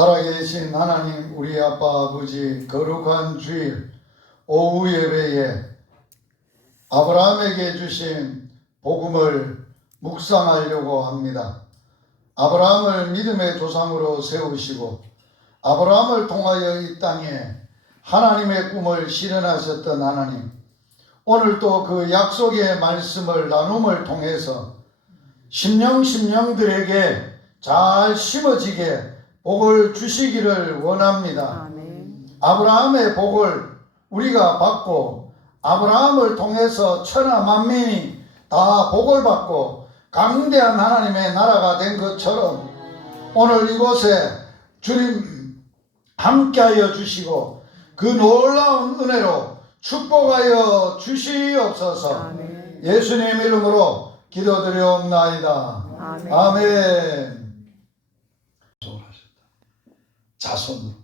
살아계신 하나님 우리 아빠 아버지, 거룩한 주일 오후 예배에 아브라함에게 주신 복음을 묵상하려고 합니다. 아브라함을 믿음의 조상으로 세우시고 아브라함을 통하여 이 땅에 하나님의 꿈을 실현하셨던 하나님, 오늘도 그 약속의 말씀을 나눔을 통해서 심령들에게 잘 심어지게 복을 주시기를 원합니다. 아멘. 아브라함의 복을 우리가 받고 아브라함을 통해서 천하 만민이 다 복을 받고 강대한 하나님의 나라가 된 것처럼 오늘 이곳에 주님 함께하여 주시고 그 놀라운 은혜로 축복하여 주시옵소서. 아멘. 예수님 이름으로 기도드리옵나이다. 아멘. 아멘. 자손으로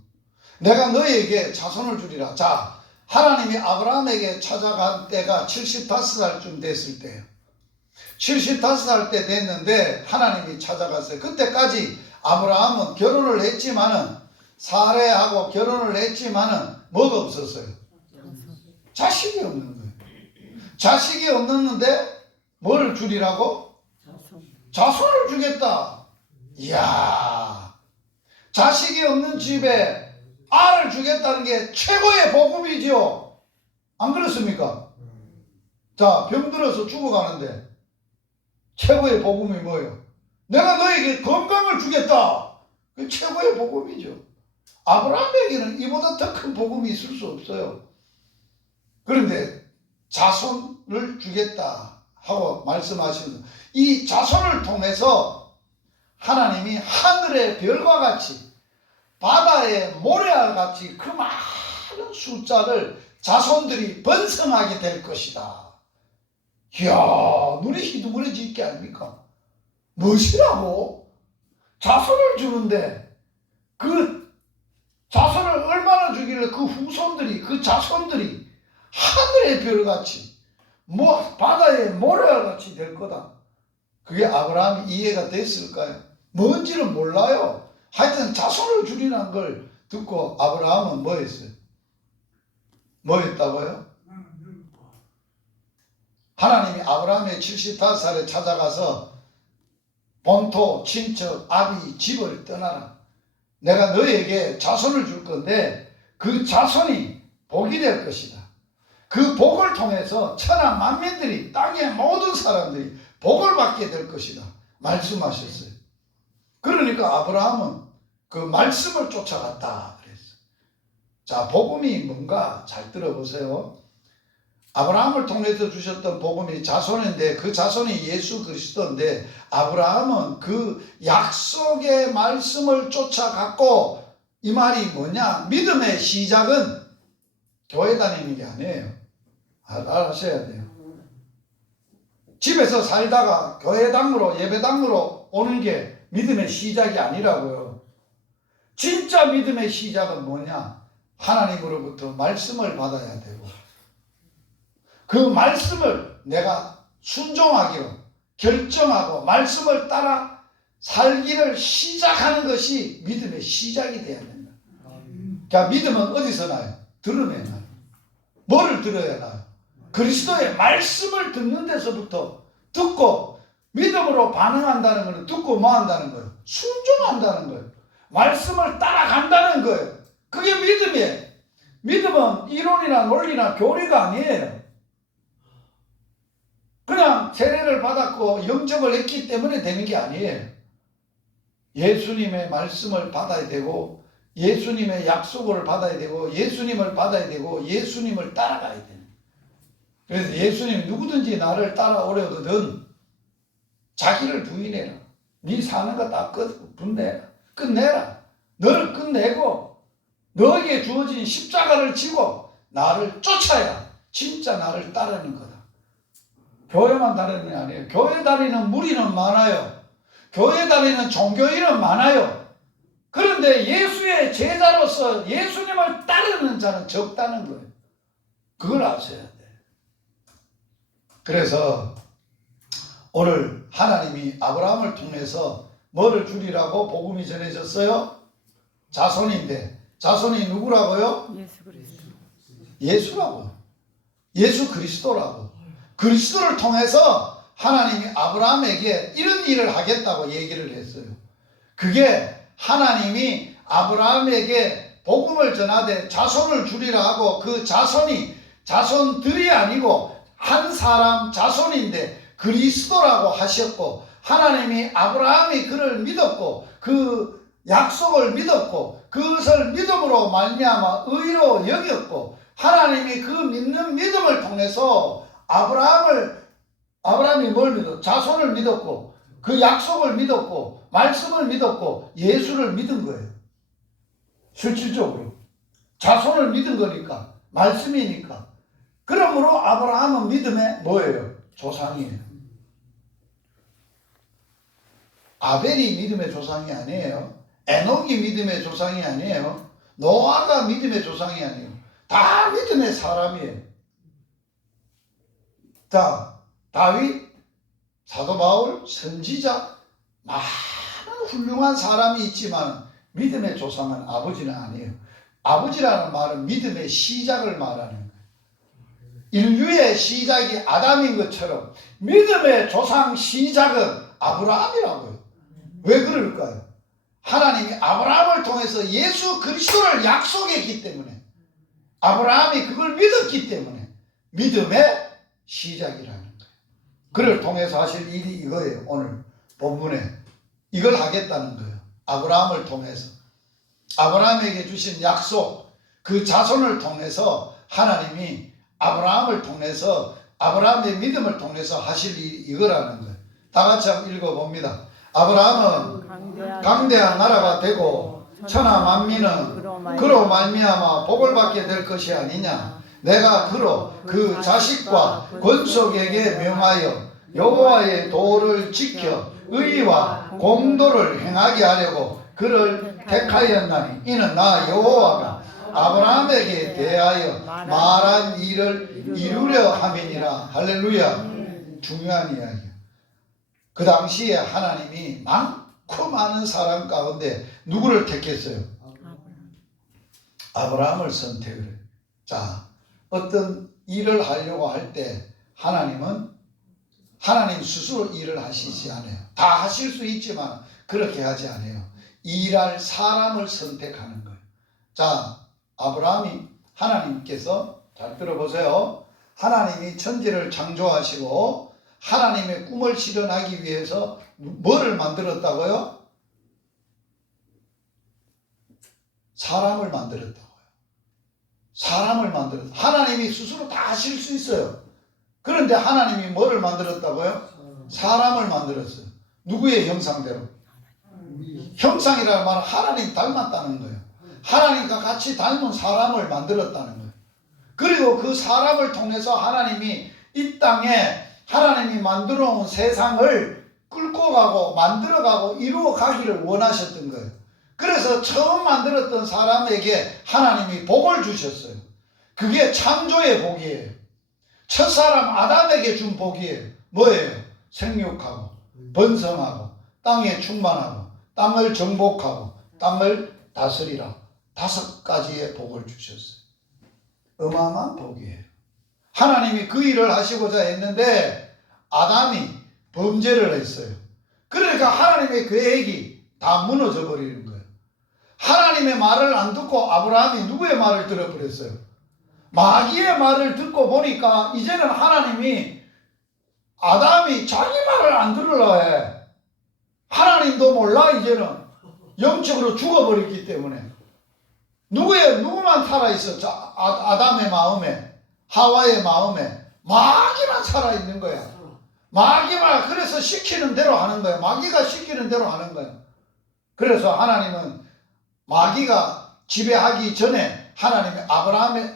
내가 너희에게 자손을 주리라. 자, 하나님이 아브라함에게 찾아간 때가 75살쯤 됐을 때예요. 75살 때 됐는데 하나님이 찾아갔어요. 그때까지 아브라함은 결혼을 했지만은, 사례하고 결혼을 했지만은 뭐가 없었어요? 자식이 없는 거예요. 자식이 없는데 뭐를 주리라고? 자손을 주겠다. 이야, 자식이 없는 집에 알을 주겠다는 게 최고의 복음이지요. 안 그렇습니까? 자, 병들어서 죽어가는데 최고의 복음이 뭐예요? 내가 너에게 건강을 주겠다. 그게 최고의 복음이죠. 아브라함에게는 이보다 더 큰 복음이 있을 수 없어요. 그런데 자손을 주겠다 하고 말씀하시는, 이 자손을 통해서 하나님이 하늘의 별과 같이 바다의 모래알 같이 그 많은 숫자를 자손들이 번성하게 될 것이다. 이야, 눈이 희둥그레질 게 아닙니까? 무엇이라고? 자손을 주는데 그 자손을 얼마나 주길래 그 후손들이, 그 자손들이 하늘의 별같이 바다의 모래알같이 될 거다. 그게 아브라함이 이해가 됐을까요? 뭔지는 몰라요. 하여튼 자손을 주리라는 걸 듣고 아브라함은 뭐 했어요? 뭐 했다고요? 하나님이 아브라함의 75살에 찾아가서 본토, 친척, 아비, 집을 떠나라. 내가 너에게 자손을 줄 건데 그 자손이 복이 될 것이다. 그 복을 통해서 천하 만민들이, 땅의 모든 사람들이 복을 받게 될 것이다 말씀하셨어요. 그러니까 아브라함은 그 말씀을 쫓아갔다 그랬어요. 자, 복음이 뭔가 잘 들어보세요. 아브라함을 통해서 주셨던 복음이 자손인데 그 자손이 예수 그리스도인데, 아브라함은 그 약속의 말씀을 쫓아갔고, 이 말이 뭐냐? 믿음의 시작은 교회 다니는 게 아니에요. 알아셔야 돼요. 집에서 살다가 교회당으로, 예배당으로 오는 게 믿음의 시작이 아니라고요. 진짜 믿음의 시작은 뭐냐? 하나님으로부터 말씀을 받아야 되고 그 말씀을 내가 순종하기로 결정하고 말씀을 따라 살기를 시작하는 것이 믿음의 시작이 되어야 된다. 그러니까 믿음은 어디서 나요? 들으면 나요. 뭐를 들어야 나요? 그리스도의 말씀을 듣는 데서부터 듣고 믿음으로 반응한다는 것은 듣고 뭐 한다는 거예요? 순종한다는 거예요. 말씀을 따라간다는 거예요. 그게 믿음이에요. 믿음은 이론이나 논리나 교리가 아니에요. 그냥 세례를 받았고 영접을 했기 때문에 되는 게 아니에요. 예수님의 말씀을 받아야 되고 예수님의 약속을 받아야 되고 예수님을 받아야 되고 예수님을 따라가야 돼요. 그래서 예수님 누구든지 나를 따라오려거든 자기를 부인해라. 네 사는 거 다 끝내라. 너를 끝내고 너에게 주어진 십자가를 지고 나를 쫓아야 진짜 나를 따르는 거다. 교회만 다니는 게 아니에요. 교회 다니는 무리는 많아요. 교회 다니는 종교인은 많아요. 그런데 예수의 제자로서 예수님을 따르는 자는 적다는 거예요. 그걸 아셔야 돼요. 그래서 오늘 하나님이 아브라함을 통해서 뭐를 주리라고 복음이 전해졌어요? 자손인데 자손이 누구라고요? 예수 그리스도. 예수라고요. 예수 그리스도라고. 그리스도를 통해서 하나님이 아브라함에게 이런 일을 하겠다고 얘기를 했어요. 그게 하나님이 아브라함에게 복음을 전하되 자손을 주리라 하고 그 자손이 자손들이 아니고 한 사람 자손인데 그리스도라고 하셨고 하나님이 아브라함이 그를 믿었고 그 약속을 믿었고 그것을 믿음으로 말미암아 의로 여겼고 하나님이 그 믿는 믿음을 통해서 아브라함이 뭘 믿어? 자손을 믿었고 그 약속을 믿었고 말씀을 믿었고 예수를 믿은 거예요. 실질적으로 자손을 믿은 거니까 말씀이니까. 그러므로 아브라함은 믿음의 뭐예요? 조상이에요. 아벨이 믿음의 조상이 아니에요. 에녹이 믿음의 조상이 아니에요. 노아가 믿음의 조상이 아니에요. 다 믿음의 사람이에요. 자, 다윗, 사도 바울, 선지자 많은 훌륭한 사람이 있지만 믿음의 조상은 아버지는 아니에요. 아버지라는 말은 믿음의 시작을 말하는 거예요. 인류의 시작이 아담인 것처럼 믿음의 조상 시작은 아브라함이라고요. 왜 그럴까요? 하나님이 아브라함을 통해서 예수 그리스도를 약속했기 때문에 아브라함이 그걸 믿었기 때문에 믿음의 시작이라는 거예요. 그를 통해서 하실 일이 이거예요. 오늘 본문에 이걸 하겠다는 거예요. 아브라함을 통해서 아브라함에게 주신 약속 그 자손을 통해서 하나님이 아브라함을 통해서 아브라함의 믿음을 통해서 하실 일이 이거라는 거예요. 다 같이 한번 읽어봅니다. 아브라함은 강대한 나라가 되고 천하 만민은 그로 말미암아 복을 받게 될 것이 아니냐. 내가 그로 그 자식과 권속에게 명하여 여호와의 도를 지켜 의와 공도를 행하게 하려고 그를 택하였나니 이는 나 여호와가 아브라함에게 대하여 말한 일을 이루려 함이니라. 할렐루야. 중요한 이야기예요. 그 당시에 하나님이 많고 많은 사람 가운데 누구를 택했어요? 아브라함을 선택을 해요. 자, 어떤 일을 하려고 할 때 하나님 스스로 일을 하시지 않아요. 다 하실 수 있지만 그렇게 하지 않아요. 일할 사람을 선택하는 거예요. 자, 아브라함이 하나님께서 잘 들어보세요. 하나님이 천지를 창조하시고 하나님의 꿈을 실현하기 위해서 뭐를 만들었다고요? 사람을 만들었다고요. 사람을 만들었다. 하나님이 스스로 다 하실 수 있어요. 그런데 하나님이 뭐를 만들었다고요? 사람을 만들었어요. 누구의 형상대로? 형상이라는 말은 하나님 닮았다는 거예요. 하나님과 같이 닮은 사람을 만들었다는 거예요. 그리고 그 사람을 통해서 하나님이 이 땅에 하나님이 만들어 온 세상을 끌고 가고 만들어가고 이루어 가기를 원하셨던 거예요. 그래서 처음 만들었던 사람에게 하나님이 복을 주셨어요. 그게 창조의 복이에요. 첫사람 아담에게 준 복이에요. 뭐예요? 생육하고 번성하고 땅에 충만하고 땅을 정복하고 땅을 다스리라. 5가지의 복을 주셨어요. 어마어마한 복이에요. 하나님이 그 일을 하시고자 했는데 아담이 범죄를 했어요. 그러니까 하나님의 계획이 다 무너져 버리는 거예요. 하나님의 말을 안 듣고 아브라함이 누구의 말을 들어버렸어요? 마귀의 말을 듣고 보니까 이제는 하나님이 아담이 자기 말을 안 들으려 해. 하나님도 몰라. 이제는 영적으로 죽어버렸기 때문에 누구만 살아있어? 아담의 마음에, 하와의 마음에 마귀만 살아있는 거야. 마귀만. 그래서 시키는 대로 하는 거야. 마귀가 시키는 대로 하는 거야. 그래서 하나님은 마귀가 지배하기 전에 하나님이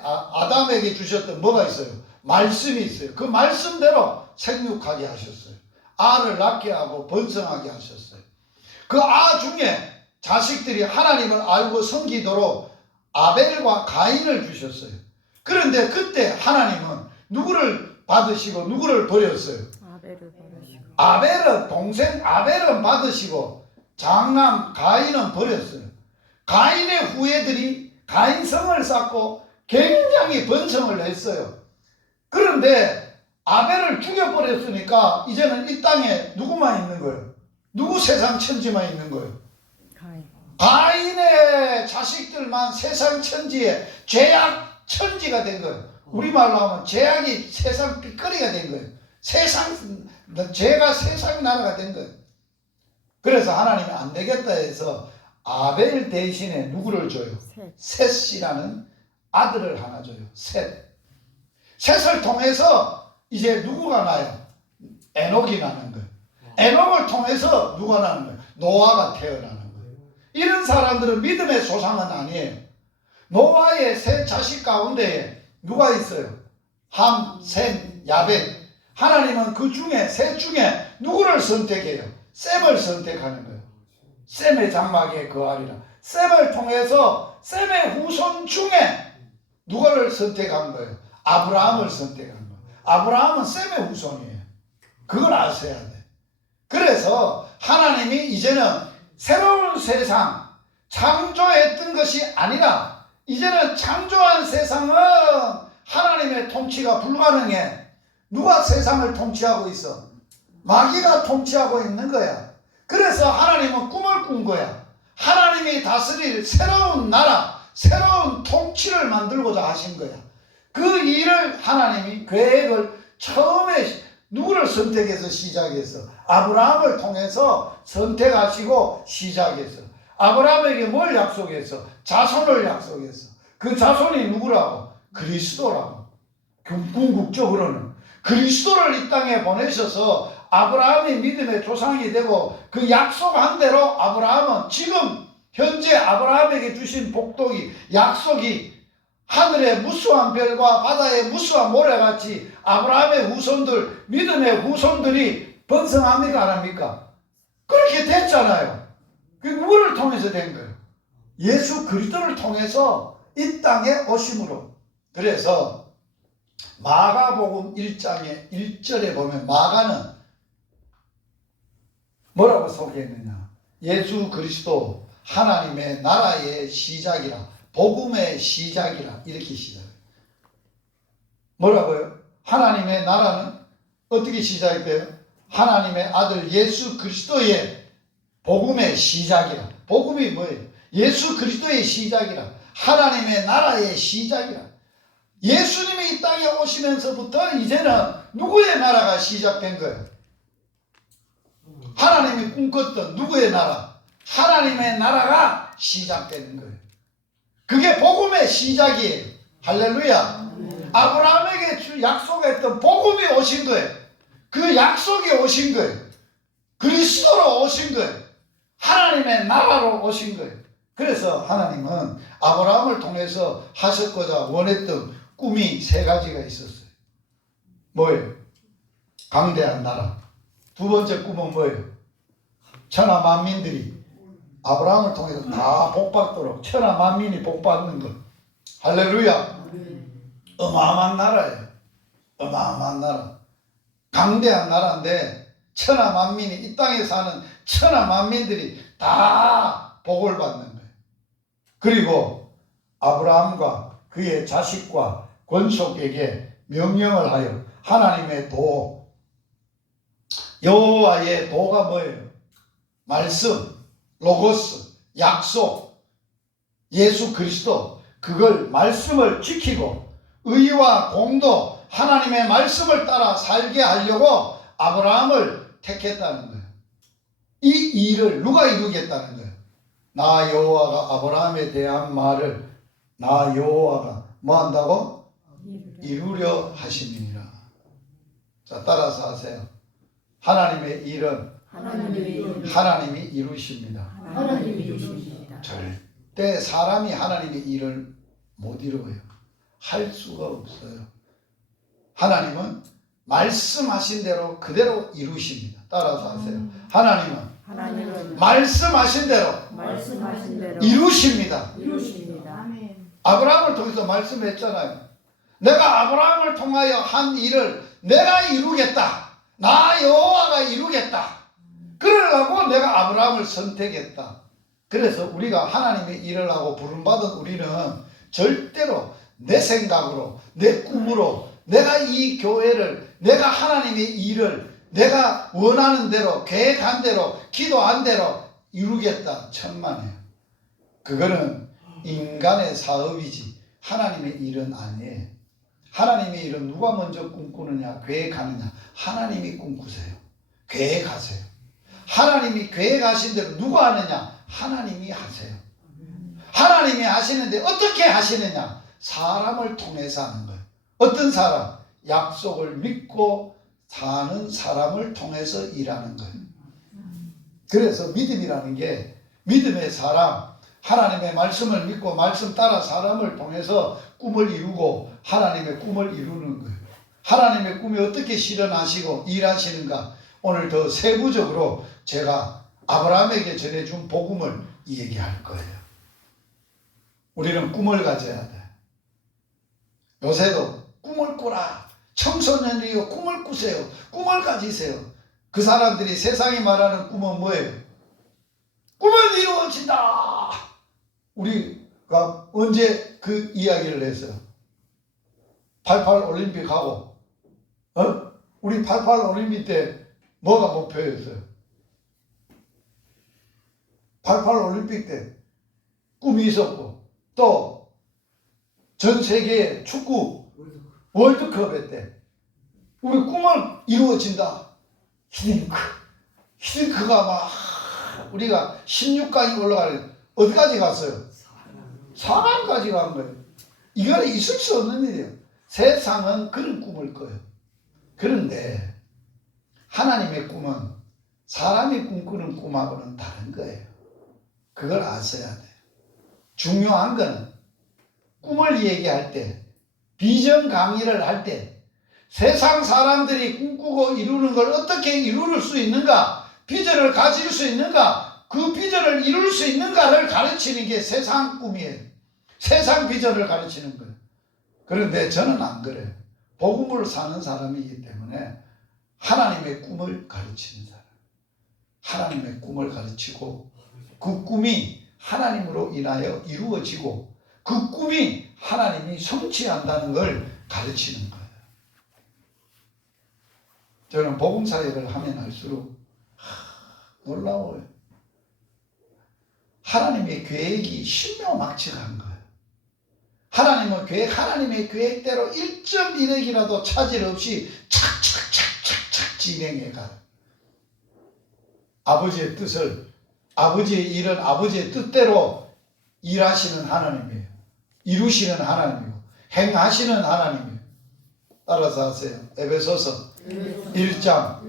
아담에게 주셨던 뭐가 있어요? 말씀이 있어요. 그 말씀대로 생육하게 하셨어요. 알을 낳게 하고 번성하게 하셨어요. 그 아 중에 자식들이 하나님을 알고 섬기도록 아벨과 가인을 주셨어요. 그런데 그때 하나님은 누구를 받으시고 누구를 버렸어요? 아벨을 버리시고. 아벨은 동생 아벨은 받으시고 장남 가인은 버렸어요. 가인의 후예들이 가인성을 쌓고 굉장히 번성을 했어요. 그런데 아벨을 죽여버렸으니까 이제는 이 땅에 누구만 있는 거예요? 누구 세상 천지만 있는 거예요? 가인의 자식들만 세상 천지에 죄악 천지가 된 거예요. 우리말로 하면 죄악이 세상 삐거리가 된 거예요. 죄가 세상 나라가 된 거예요. 그래서 하나님이 안 되겠다 해서 아벨 대신에 누구를 줘요? 셋이라는 아들을 하나 줘요. 셋을 통해서 이제 누구가 나요? 에녹이 나는 거예요. 에녹을 통해서 누가 나는 거예요? 노아가 태어나는 거예요. 이런 사람들은 믿음의 조상은 아니에요. 노아의 세 자식 가운데 누가 있어요? 함, 셈, 야벳. 하나님은 그 중에 셋 중에 누구를 선택해요? 셈을 선택하는 거예요. 셈의 장막에 거하리라. 셈을 통해서 셈의 후손 중에 누구를 선택한 거예요? 아브라함을 선택한 거예요. 아브라함은 셈의 후손이에요. 그걸 아셔야 돼. 그래서 하나님이 이제는 새로운 세상 창조했던 것이 아니라 이제는 창조한 세상은 하나님의 통치가 불가능해. 누가 세상을 통치하고 있어? 마귀가 통치하고 있는 거야. 그래서 하나님은 꿈을 꾼 거야. 하나님이 다스릴 새로운 나라, 새로운 통치를 만들고자 하신 거야. 그 일을 하나님이 계획을 처음에 누구를 선택해서 시작했어? 아브라함을 통해서 선택하시고 시작했어. 아브라함에게 뭘 약속했어? 자손을 약속했어. 그 자손이 누구라고? 그리스도라고. 궁극적으로는 그리스도를 이 땅에 보내셔서 아브라함이 믿음의 조상이 되고 그 약속한 대로 아브라함은 지금 현재 아브라함에게 주신 복독이 약속이 하늘의 무수한 별과 바다의 무수한 모래같이 아브라함의 후손들 믿음의 후손들이 번성합니까 안 합니까? 그렇게 됐잖아요. 그 누구를 통해서 된 거예요? 예수 그리스도를 통해서 이 땅에 오심으로. 그래서 마가복음 1장의 1절에 보면 마가는 뭐라고 소개했느냐? 예수 그리스도 하나님의 나라의 시작이라, 복음의 시작이라, 이렇게 시작해요. 뭐라고요? 하나님의 나라는 어떻게 시작돼요? 하나님의 아들 예수 그리스도의 복음의 시작이라. 복음이 뭐예요? 예수 그리스도의 시작이라. 하나님의 나라의 시작이라. 예수님이 이 땅에 오시면서부터 이제는 누구의 나라가 시작된 거예요? 하나님이 꿈꿨던 누구의 나라? 하나님의 나라가 시작되는 거예요. 그게 복음의 시작이에요. 할렐루야. 아브라함에게 약속했던 복음이 오신 거예요. 그 약속이 오신 거예요. 그리스도로 오신 거예요. 하나님의 나라로 오신 거예요. 그래서 하나님은 아브라함을 통해서 하셨고자 원했던 꿈이 세 가지가 있었어요. 뭐예요? 강대한 나라. 두 번째 꿈은 뭐예요? 천하 만민들이 아브라함을 통해서 다 복받도록 천하 만민이 복받는 것. 할렐루야. 어마어마한 나라예요. 어마어마한 나라. 강대한 나라인데 천하 만민이 이 땅에 사는 천하 만민들이 다 복을 받는 거예요. 그리고 아브라함과 그의 자식과 권속에게 명령을 하여 하나님의 도, 여호와의 도가 뭐예요? 말씀, 로고스, 약속, 예수 그리스도, 그걸 말씀을 지키고 의와 공도, 하나님의 말씀을 따라 살게 하려고 아브라함을 택했다는 거예요. 이 일을 누가 이루겠다는 거예요? 나 여호와가 아브라함에 대한 말을 나 여호와가 뭐 한다고? 이루려 하심이니라. 자, 따라서 하세요. 하나님의 일은 하나님이 이루십니다. 하나님이 이루십니다. 절대 사람이 하나님의 일을 못 이루어요. 할 수가 없어요. 하나님은 말씀하신 대로 그대로 이루십니다. 따라서 하세요. 하나님은 말씀하신 대로 이루십니다. 아브라함을 통해서 말씀했잖아요. 내가 아브라함을 통하여 한 일을 내가 이루겠다. 나 여호와가 이루겠다. 그러려고 내가 아브라함을 선택했다. 그래서 우리가 하나님의 일을 하고 부름받은 우리는 절대로 내 생각으로, 내 꿈으로, 내가 이 교회를, 내가 하나님의 일을 내가 원하는 대로, 계획한 대로, 기도한 대로 이루겠다. 천만에요. 그거는 인간의 사업이지 하나님의 일은 아니에요. 하나님의 일은 누가 먼저 꿈꾸느냐, 계획하느냐. 하나님이 꿈꾸세요. 계획하세요. 하나님이 계획하신 대로 누가 하느냐? 하나님이 하세요. 하나님이 하시는데 어떻게 하시느냐? 사람을 통해서 하는 거예요. 어떤 사람? 약속을 믿고 사는 사람을 통해서 일하는 거예요. 그래서 믿음이라는 게 믿음의 사람, 하나님의 말씀을 믿고 말씀 따라 사람을 통해서 꿈을 이루고 하나님의 꿈을 이루는 거예요. 하나님의 꿈이 어떻게 실현하시고 일하시는가, 오늘 더 세부적으로 제가 아브라함에게 전해준 복음을 얘기할 거예요. 우리는 꿈을 가져야 돼. 요새도 꿈을 꾸라. 청소년이요, 꿈을 꾸세요. 꿈을 가지세요. 그 사람들이 세상이 말하는 꿈은 뭐예요? 꿈은 이루어진다. 우리가 언제 그 이야기를 했어요? 88 올림픽 하고, 우리 88 올림픽 때 뭐가 목표였어요? 88 올림픽 때 꿈이 있었고, 또 전 세계 축구 월드컵 때 우리 꿈은 이루어진다. 히딩크가 막 우리가 16강이 올라가는 어디까지 갔어요? 4강까지 간 거예요. 이거는 있을 수 없는 일이에요. 세상은 그런 꿈을 꿔요. 그런데 하나님의 꿈은 사람이 꿈꾸는 꿈하고는 다른 거예요. 그걸 아셔야 돼요. 중요한 거는 꿈을 얘기할 때, 비전 강의를 할 때 세상 사람들이 꿈꾸고 이루는 걸 어떻게 이룰 수 있는가, 비전을 가질 수 있는가, 그 비전을 이룰 수 있는가를 가르치는 게 세상 꿈이에요. 세상 비전을 가르치는 거예요. 그런데 저는 안 그래요. 복음을 사는 사람이기 때문에 하나님의 꿈을 가르치는 사람, 하나님의 꿈을 가르치고 그 꿈이 하나님으로 인하여 이루어지고 그 꿈이 하나님이 성취한다는 걸 가르치는 거예요. 저는 복음사역을 하면 할수록 놀라워요. 하나님의 계획이 신묘막측한 거예요. 하나님의 계획대로 1.1억이라도 차질 없이 착착착착착 진행해 가요. 아버지의 뜻을, 아버지의 일은 아버지의 뜻대로 일하시는 하나님이에요. 이루시는 하나님이고 행하시는 하나님이에요. 따라서 하세요. 에베소서 1장.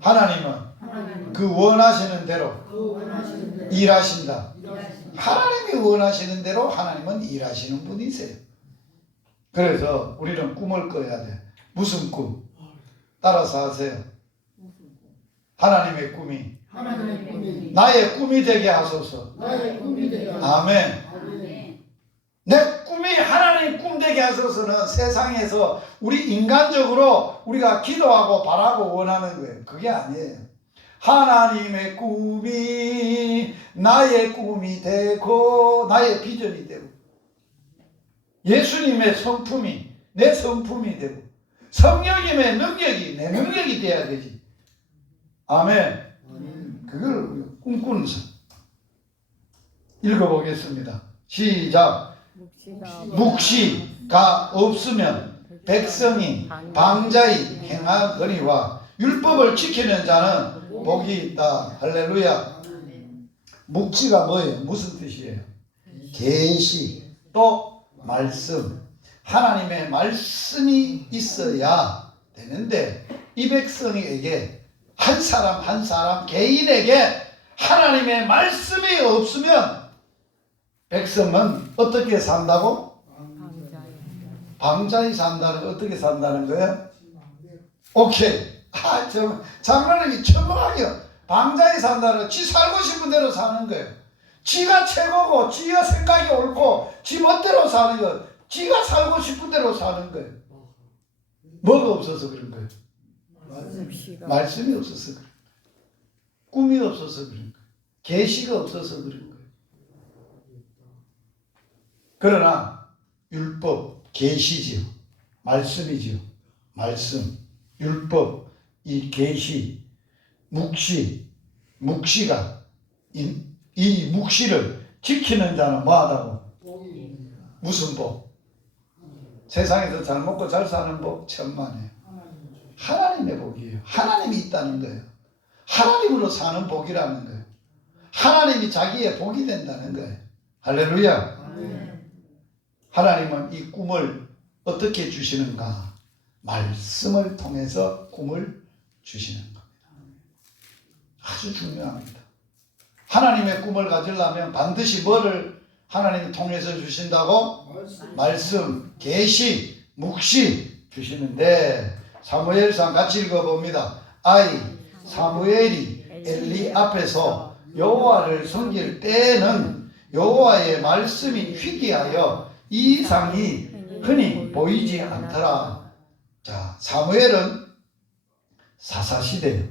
하나님은 그 원하시는 대로 일하신다. 하나님이 원하시는 대로 하나님은 일하시는 분이세요. 그래서 우리는 꿈을 꿔야 돼. 무슨 꿈? 따라서 하세요. 하나님의 꿈이 나의 꿈이 되게 하소서. 아멘. 내 꿈이 하나님 꿈 되게 하소서는 세상에서 우리 인간적으로 우리가 기도하고 바라고 원하는 거예요. 그게 아니에요. 하나님의 꿈이 나의 꿈이 되고 나의 비전이 되고 예수님의 성품이 내 성품이 되고 성령님의 능력이 내 능력이 돼야 되지. 아멘. 그걸 꿈꾸는 삶. 읽어보겠습니다. 시작. 묵시가 없으면 백성이 방자히 행하거니와 율법을 지키는 자는 복이 있다. 할렐루야. 묵시가 뭐예요? 무슨 뜻이에요? 계시, 또 말씀. 하나님의 말씀이 있어야 되는데 이 백성에게 한 사람 한 사람 개인에게 하나님의 말씀이 없으면 백성은 어떻게 산다고? 방자히 산다는 거. 어떻게 산다는 거예요? 오케이. 장로님이 천명하게 방자히 산다는 거. 지 살고 싶은 대로 사는 거예요. 지가 최고고 지가 생각이 옳고 지 멋대로 사는 거. 지가 살고 싶은 대로 사는 거예요. 뭐가 없어서 그런 거예요? 말씀이 없어서 그런 거예요. 꿈이 없어서 그런 거예요. 계시가 없어서 그런 거예요. 그러나 율법, 계시지요. 말씀이지요. 말씀, 율법, 이 계시, 묵시가 이 묵시를 지키는 자는 뭐하다고? 무슨 복? 세상에서 잘 먹고 잘 사는 복 천만에요. 하나님의 복이에요. 하나님이 있다는 거예요. 하나님으로 사는 복이라는 거예요. 하나님이 자기의 복이 된다는 거예요. 할렐루야. 하나님은 이 꿈을 어떻게 주시는가? 말씀을 통해서 꿈을 주시는 겁니다. 아주 중요합니다. 하나님의 꿈을 가지려면 반드시 뭐를 하나님이 통해서 주신다고? 말씀, 계시, 묵시 주시는데 사무엘상 같이 읽어봅니다. 사무엘이 엘리 앞에서 여호와를 섬길 때에는 여호와의 말씀이 희귀하여 이상이 흔히 보이지 않더라. 자, 사무엘은 사사시대예요.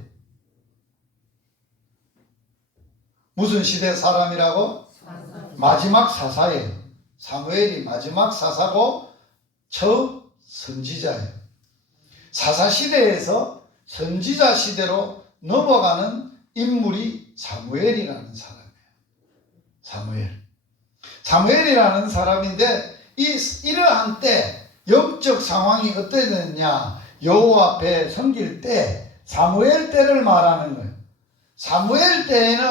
무슨 시대 사람이라고? 마지막 사사예요. 사무엘이 마지막 사사고 첫 선지자예요. 사사시대에서 선지자 시대로 넘어가는 인물이 사무엘이라는 사람이에요. 사무엘이라는 사람인데 이러한 때 영적 상황이 어땠느냐? 여호와 앞에 섬길 때 사무엘 때를 말하는 거예요. 사무엘 때에는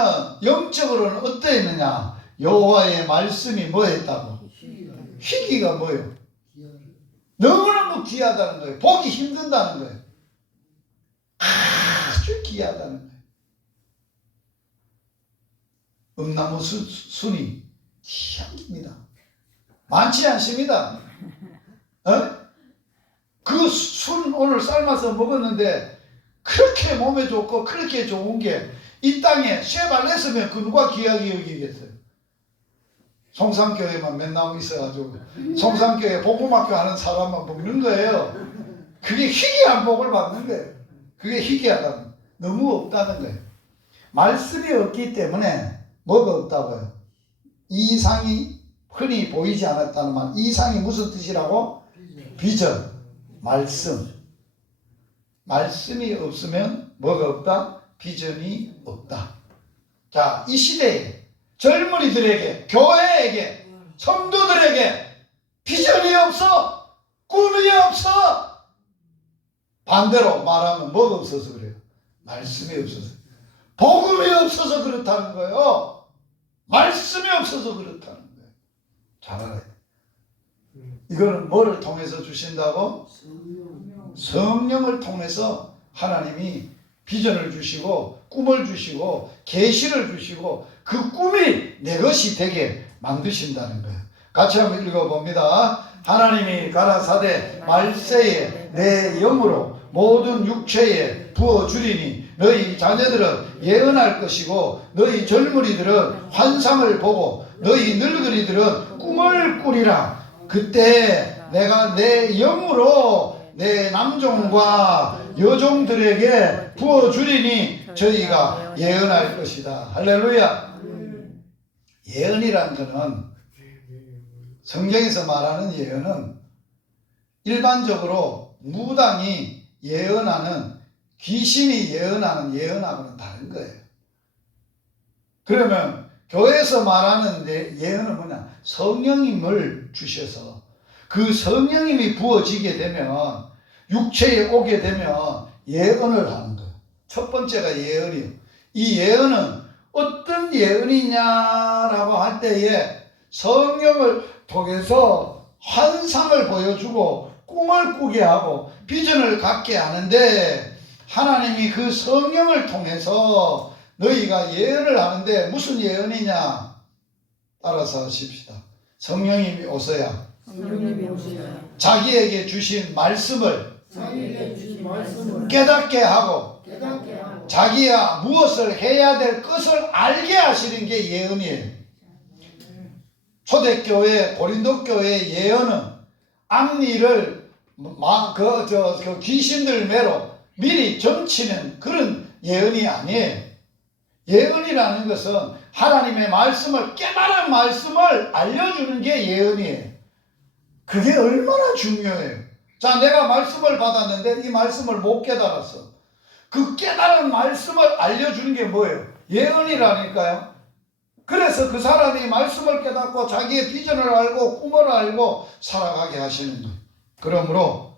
영적으로는 어땠느냐? 여호와의 말씀이 뭐였다고? 희귀가 뭐예요? 너무너무 귀하다는 거예요. 보기 힘든다는 거예요. 아주 귀하다는 거예요. 음나무 순이 귀합니다. 많지 않습니다. 그 순 오늘 삶아서 먹었는데 그렇게 몸에 좋고 그렇게 좋은 게 이 땅에 쇠발냈으면 그 누가 귀하게 여기겠어요? 송산교회만 맨날 있어가지고 송산교회 복음학교 하는 사람만 먹는 거예요. 그게 희귀한 복을 받는 거예요. 그게 희귀하다는, 너무 없다는 거예요. 말씀이 없기 때문에 뭐가 없다고요? 이상이 흔히 보이지 않았다는 말. 이상이 무슨 뜻이라고? 비전, 말씀. 말씀이 없으면 뭐가 없다? 비전이 없다. 자, 이 시대에 젊은이들에게, 교회에게, 성도들에게 비전이 없어, 꿈이 없어. 반대로 말하면 뭐가 없어서 그래요? 말씀이 없어서. 복음이 없어서 그렇다는 거예요. 말씀이 없어서 그렇다는 거예요. 잘 알아야 돼. 이거는 뭐를 통해서 주신다고? 성령을 통해서 하나님이 비전을 주시고 꿈을 주시고 계시를 주시고 그 꿈이 내 것이 되게 만드신다는 거예요. 같이 한번 읽어봅니다. 하나님이 가라사대 말세에 내 영으로 모든 육체에 부어주리니 너희 자녀들은 예언할 것이고 너희 젊은이들은 환상을 보고 너희 늙은이들은 꿈을 꾸리라. 그때 내가 내 영으로 내 남종과 여종들에게 부어주리니 저희가 예언할 것이다. 할렐루야. 예언이란 것은, 성경에서 말하는 예언은 일반적으로 무당이 예언하는, 귀신이 예언하는 예언하고는 다른 거예요. 그러면 교회에서 말하는 예언은 뭐냐? 성령님을 주셔서 그 성령님이 부어지게 되면, 육체에 오게 되면 예언을 하는 거예요. 첫 번째가 예언이에요. 이 예언은 어떤 예언이냐라고 할 때에 성령을 통해서 환상을 보여주고 꿈을 꾸게 하고 비전을 갖게 하는데, 하나님이 그 성령을 통해서 너희가 예언을 하는데 무슨 예언이냐? 따라서 하십시다. 성령님이 오셔야 자기에게 주신 말씀을 깨닫게 하고 자기가 무엇을 해야 될 것을 알게 하시는 게 예언이에요. 초대교회, 고린도교회의 예언은 앞일을 귀신들 매로 미리 점치는 그런 예언이 아니에요. 예언이라는 것은 하나님의 말씀을, 깨달은 말씀을 알려주는 게 예언이에요. 그게 얼마나 중요해요. 자, 내가 말씀을 받았는데 이 말씀을 못 깨달았어. 그 깨달은 말씀을 알려주는 게 뭐예요? 예언이라니까요. 그래서 그 사람이 말씀을 깨닫고 자기의 비전을 알고 꿈을 알고 살아가게 하시는 거예요. 그러므로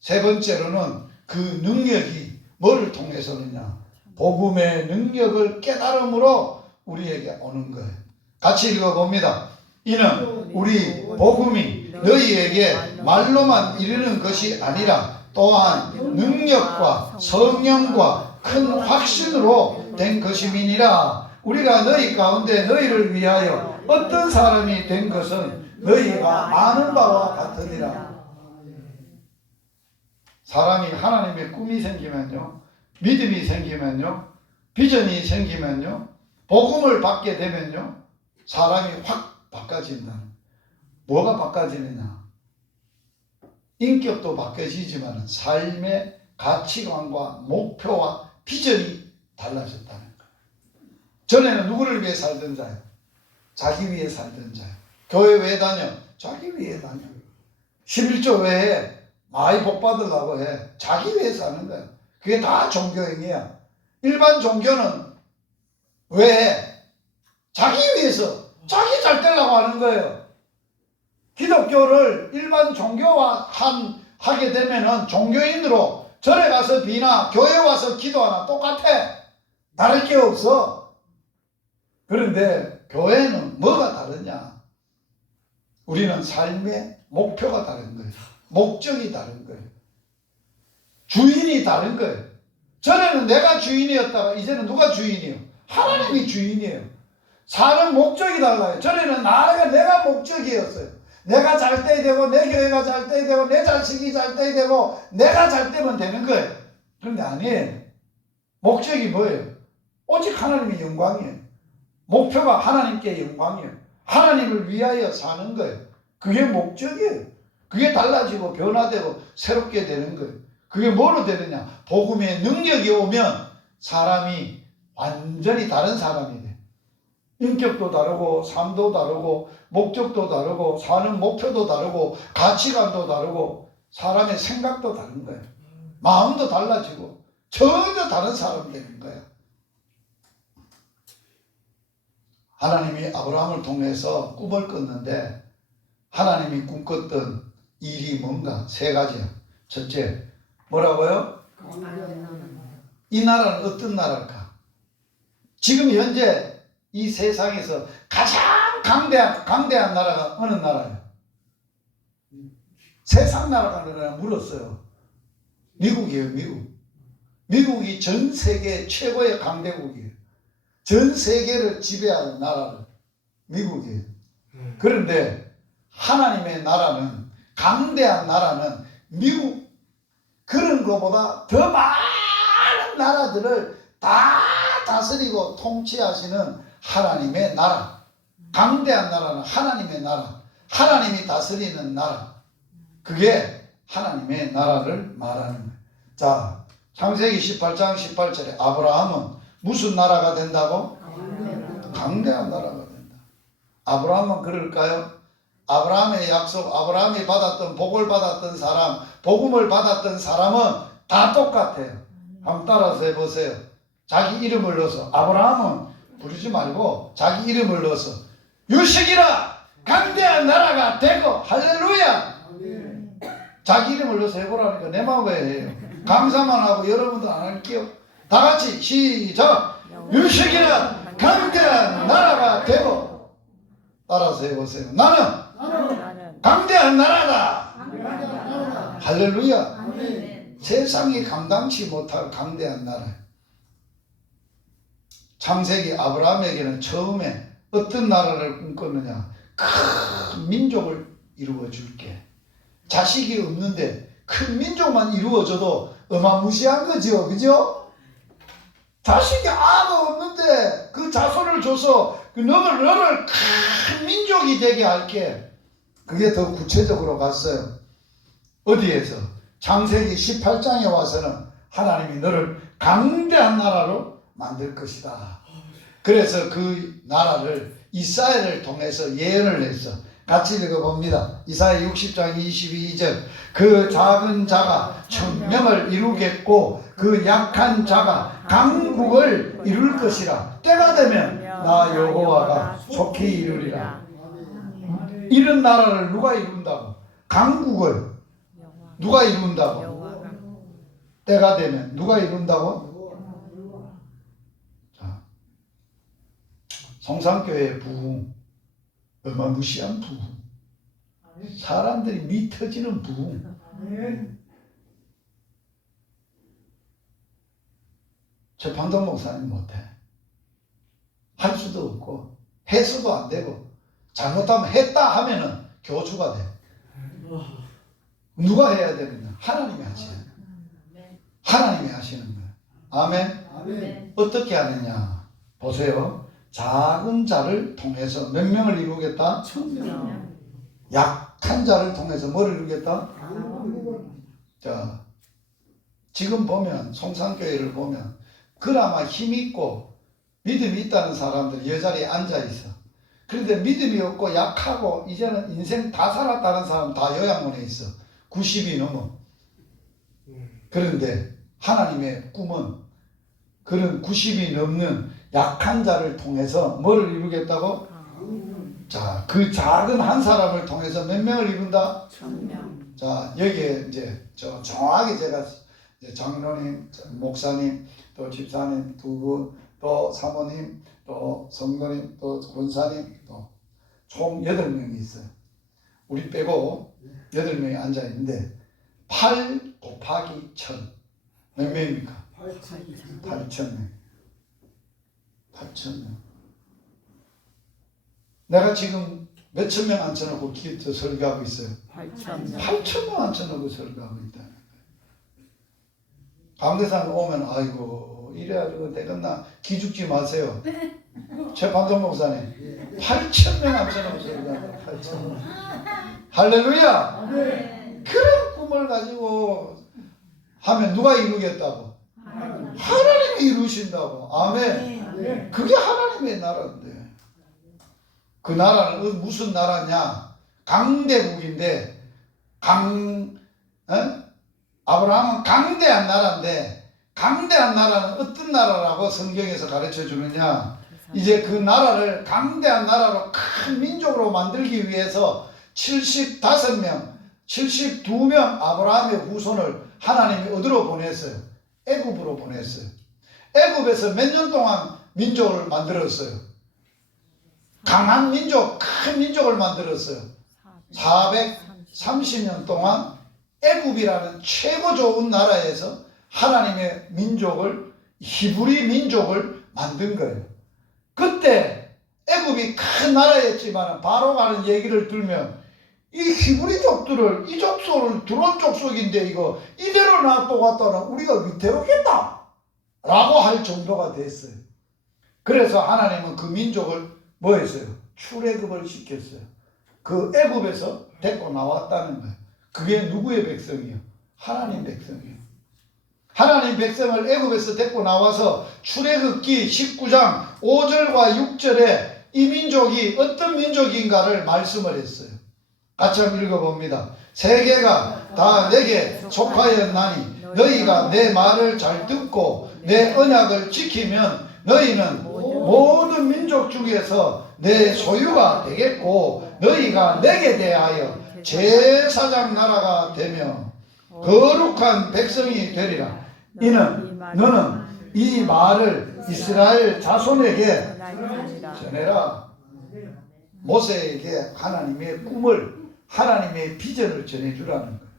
세 번째로는 그 능력이 뭐를 통해서느냐? 복음의 능력을 깨달음으로 우리에게 오는 거예요. 같이 읽어봅니다. 이는 우리 복음이 너희에게 말로만 이르는 것이 아니라 또한 능력과 성령과 큰 확신으로 된 것임이니라. 우리가 너희 가운데 너희를 위하여 어떤 사람이 된 것은 너희가 아는 바와 같으니라. 사람이 하나님의 꿈이 생기면요, 믿음이 생기면요, 비전이 생기면요, 복음을 받게 되면요, 사람이 확 바꿔진다. 뭐가 바꿔지느냐? 인격도 바뀌어지지만 삶의 가치관과 목표와 비전이 달라졌다는 거예요. 전에는 누구를 위해 살던 자요? 자기 위해 살던 자요. 교회 왜 다녀? 자기 위해 다녀. 11조 외에 많이 복 받으려고 해. 자기 위해 사는 거야. 그게 다 종교행위야. 일반 종교는 왜? 자기 위해서, 자기 잘 되려고 하는 거예요. 기독교를 일반 종교화 하게 되면은 종교인으로 절에 가서 비나 교회 와서 기도하나 똑같아. 다를 게 없어. 그런데 교회는 뭐가 다르냐? 우리는 삶의 목표가 다른 거예요. 목적이 다른 거예요. 주인이 다른 거예요. 전에는 내가 주인이었다가 이제는 누가 주인이에요? 하나님이 주인이에요. 사는 목적이 달라요. 전에는 내가 목적이었어요. 내가 잘 돼야 되고 내 교회가 잘 돼야 되고 내 자식이 잘 돼야 되고 내가 잘 되면 되는 거예요. 그런데 아니에요. 목적이 뭐예요? 오직 하나님의 영광이에요. 목표가 하나님께 영광이에요. 하나님을 위하여 사는 거예요. 그게 목적이에요. 그게 달라지고 변화되고 새롭게 되는 거예요. 그게 뭐로 되느냐? 복음의 능력이 오면 사람이 완전히 다른 사람이 돼. 인격도 다르고 삶도 다르고 목적도 다르고 사는 목표도 다르고 가치관도 다르고 사람의 생각도 다른 거예요. 마음도 달라지고 전혀 다른 사람이 되는 거예요. 하나님이 아브라함을 통해서 꿈을 꿨는데 하나님이 꿈꿨던 일이 뭔가? 세 가지야. 첫째, 뭐라고요? 이 나라는 어떤 나라일까? 지금 현재 이 세상에서 가장 강대한 나라가 어느 나라예요? 세상 나라가 어느 나라 물었어요. 미국이에요, 미국. 미국이 전 세계 최고의 강대국이에요. 전 세계를 지배하는 나라는 미국이에요. 그런데 하나님의 나라는, 강대한 나라는 미국, 그런 것보다 더 많은 나라들을 다 다스리고 통치하시는 하나님의 나라. 강대한 나라는 하나님의 나라. 하나님이 다스리는 나라. 그게 하나님의 나라를 말하는 거예요. 자, 창세기 18장 18절에 아브라함은 무슨 나라가 된다고? 강대한 나라가 된다. 아브라함은 그럴까요? 아브라함의 약속, 아브라함이 받았던 복을 받았던 사람, 복음을 받았던 사람은 다 똑같아요. 한번 따라서 해보세요. 자기 이름을 넣어서, 아브라함은 부르지 말고 자기 이름을 넣어서 유식이라 강대한 나라가 되고, 할렐루야. 자기 이름을 넣어서 해보라니까 내 마음에 해요. 감사만 하고 여러분도 안 할게요. 다 같이 시작. 유식이라 강대한 나라가 되고. 따라서 해보세요. 나는 강대한 나라다. 할렐루야. 세상이 감당치 못할 강대한 나라. 창세기 아브라함에게는 처음에 어떤 나라를 꿈꿨느냐? 큰 민족을 이루어 줄게. 자식이 없는데 큰 민족만 이루어져도 어마무시한 거죠. 그죠? 자식이 아무 없는데 그 자손을 줘서 너를 큰 민족이 되게 할게. 그게 더 구체적으로 갔어요. 어디에서? 창세기 18장에 와서는 하나님이 너를 강대한 나라로 만들 것이다. 그래서 그 나라를 이사야를 통해서 예언을 했어. 같이 읽어봅니다. 이사야 60장 22절. 그 작은 자가 천명을 이루겠고 그 약한 자가 강국을 이룰 것이라. 때가 되면 나 여호와가 속히 이루리라. 이런 나라를 누가 이룬다고? 강국을 누가 이룬다고? 여호와가 때가 되면 누가 이룬다고? 자, 성산교회 부흥, 어마무시한 부흥, 사람들이 미 터지는 부흥. 최판동 목사님 못해. 할 수도 없고 해서도 안 되고 잘못하면 했다 하면은 교주가 돼. 누가 해야 되느냐? 하나님이 하시는 거예요. 하나님이 하시는 거예요. 아멘. 어떻게 하느냐? 보세요. 작은 자를 통해서 몇 명을 이루겠다? 약한 자를 통해서 뭘 이루겠다? 자, 지금 보면 송산교회를 보면 그나마 힘있고 믿음이 있다는 사람들 여자리에 앉아있어. 그런데 믿음이 없고 약하고 이제는 인생 다 살았다는 사람 다 요양원에 있어. 90이 넘어. 그런데 하나님의 꿈은 그런 90이 넘는 약한 자를 통해서 뭐를 이루겠다고? 자, 그 작은 한 사람을 통해서 몇 명을 이룬다? 1000명. 자, 여기에 이제 정확하게 제가 이제 장로님, 목사님, 또 집사님 두 분, 또 사모님, 또 성도님, 또 권사님, 또 총 8명이 있어요. 우리 빼고 8명이 앉아 있는데 8 곱하기 1000 몇 명입니까? 8,000명. 8,000명. 내가 지금 몇천 명 앉혀놓고 설교하고 있어요. 8,000명. 8,000명 앉혀놓고 설교하고 있다는 거예요. 강대상 오면 아이고 이래가지고 되겠나 기죽지 마세요. 최판동 목사님 8,000명 앉혀놓고 설교하고 8,000명. 할렐루야. 그런 꿈을 가지고 하면 누가 이루겠다고? 하나님이 이루신다고. 아멘. 그게 하나님의 나라인데. 그 나라는 무슨 나라냐? 강대국인데 아브라함은 강대한 나라인데 강대한 나라는 어떤 나라라고 성경에서 가르쳐 주느냐? 이제 그 나라를 강대한 나라로 큰 민족으로 만들기 위해서 75명, 72명 아브라함의 후손을 하나님이 어디로 보냈어요? 애굽으로 보냈어요. 애굽에서 몇 년 동안 민족을 만들었어요. 강한 민족, 큰 민족을 만들었어요. 430년 동안 애굽이라는 최고 좋은 나라에서 하나님의 민족을, 히브리 민족을 만든 거예요. 그때 애굽이 큰 나라였지만 바로 가는 얘기를 들면 이 히브리족들을, 이 족속을 두론 족속인데 이거 이대로 놔둬갔다가 우리가 위태롭겠다 라고 할 정도가 됐어요. 그래서 하나님은 그 민족을 뭐 했어요? 출애굽을 시켰어요. 그 애굽에서 데리고 나왔다는 거예요. 그게 누구의 백성이요? 하나님 백성이요. 하나님 백성을 애굽에서 데리고 나와서 출애굽기 19장 5절과 6절에 이 민족이 어떤 민족인가를 말씀을 했어요. 같이 한번 읽어봅니다. 세계가 다 내게 속하였나니 너희가 내 말을 잘 듣고 내 언약을 지키면 너희는 모든 민족 중에서 내 소유가 되겠고 너희가 내게 대하여 제사장 나라가 되며 거룩한 백성이 되리라. 이는 너는 이 말을 이스라엘 자손에게 전해라. 모세에게 하나님의 꿈을, 하나님의 비전을 전해주라는 거예요.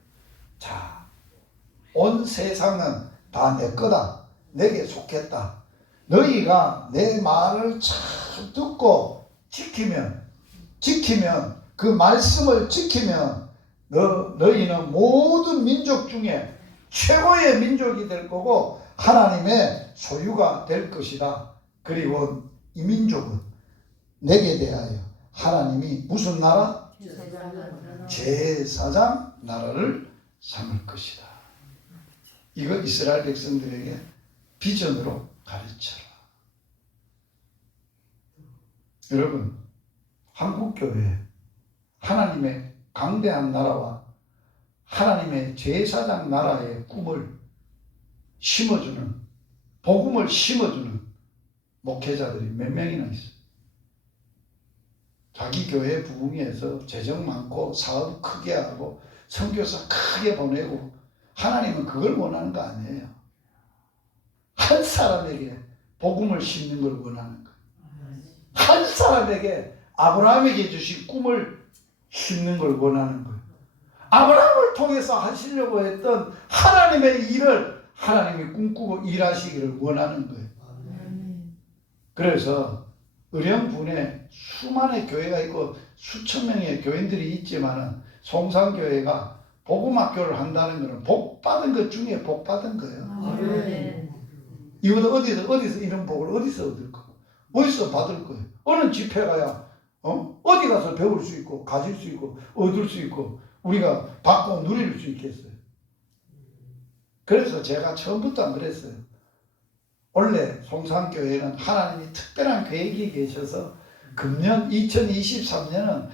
자, 온 세상은 다 내 거다. 내게 속했다. 너희가 내 말을 잘 듣고 지키면 그 말씀을 지키면 너희는 모든 민족 중에 최고의 민족이 될 거고 하나님의 소유가 될 것이다. 그리고 이 민족은 내게 대하여 하나님이 무슨 나라? 제사장 나라를 삼을 것이다. 이거 이스라엘 백성들에게 비전으로 가르쳐라. 여러분, 한국교회 하나님의 강대한 나라와 하나님의 제사장 나라의 꿈을 심어주는, 복음을 심어주는 목회자들이 몇 명이나 있어요. 자기 교회 부흥회에서 재정 많고 사업 크게 하고 선교사 크게 보내고, 하나님은 그걸 원하는 거 아니에요. 한 사람에게 복음을 심는 걸 원하는 거예요. 한 사람에게 아브라함에게 주신 꿈을 심는 걸 원하는 거예요. 아브라함을 통해서 하시려고 했던 하나님의 일을 하나님이 꿈꾸고 일하시기를 원하는 거예요. 그래서 의령군에 수많은 교회가 있고 수천 명의 교인들이 있지만은 송산교회가 복음학교를 한다는 것은 복 받은 것 중에 복 받은 거예요. 이거는 어디서 이런 복을 어디서 얻을 거고, 어디서 받을 거예요. 어느 집회 가야 어디 가서 배울 수 있고 가질 수 있고 얻을 수 있고 우리가 받고 누릴 수 있겠어요. 그래서 제가 처음부터 안 그랬어요. 원래 송산교회는 하나님이 특별한 계획이 계셔서 금년 2023년은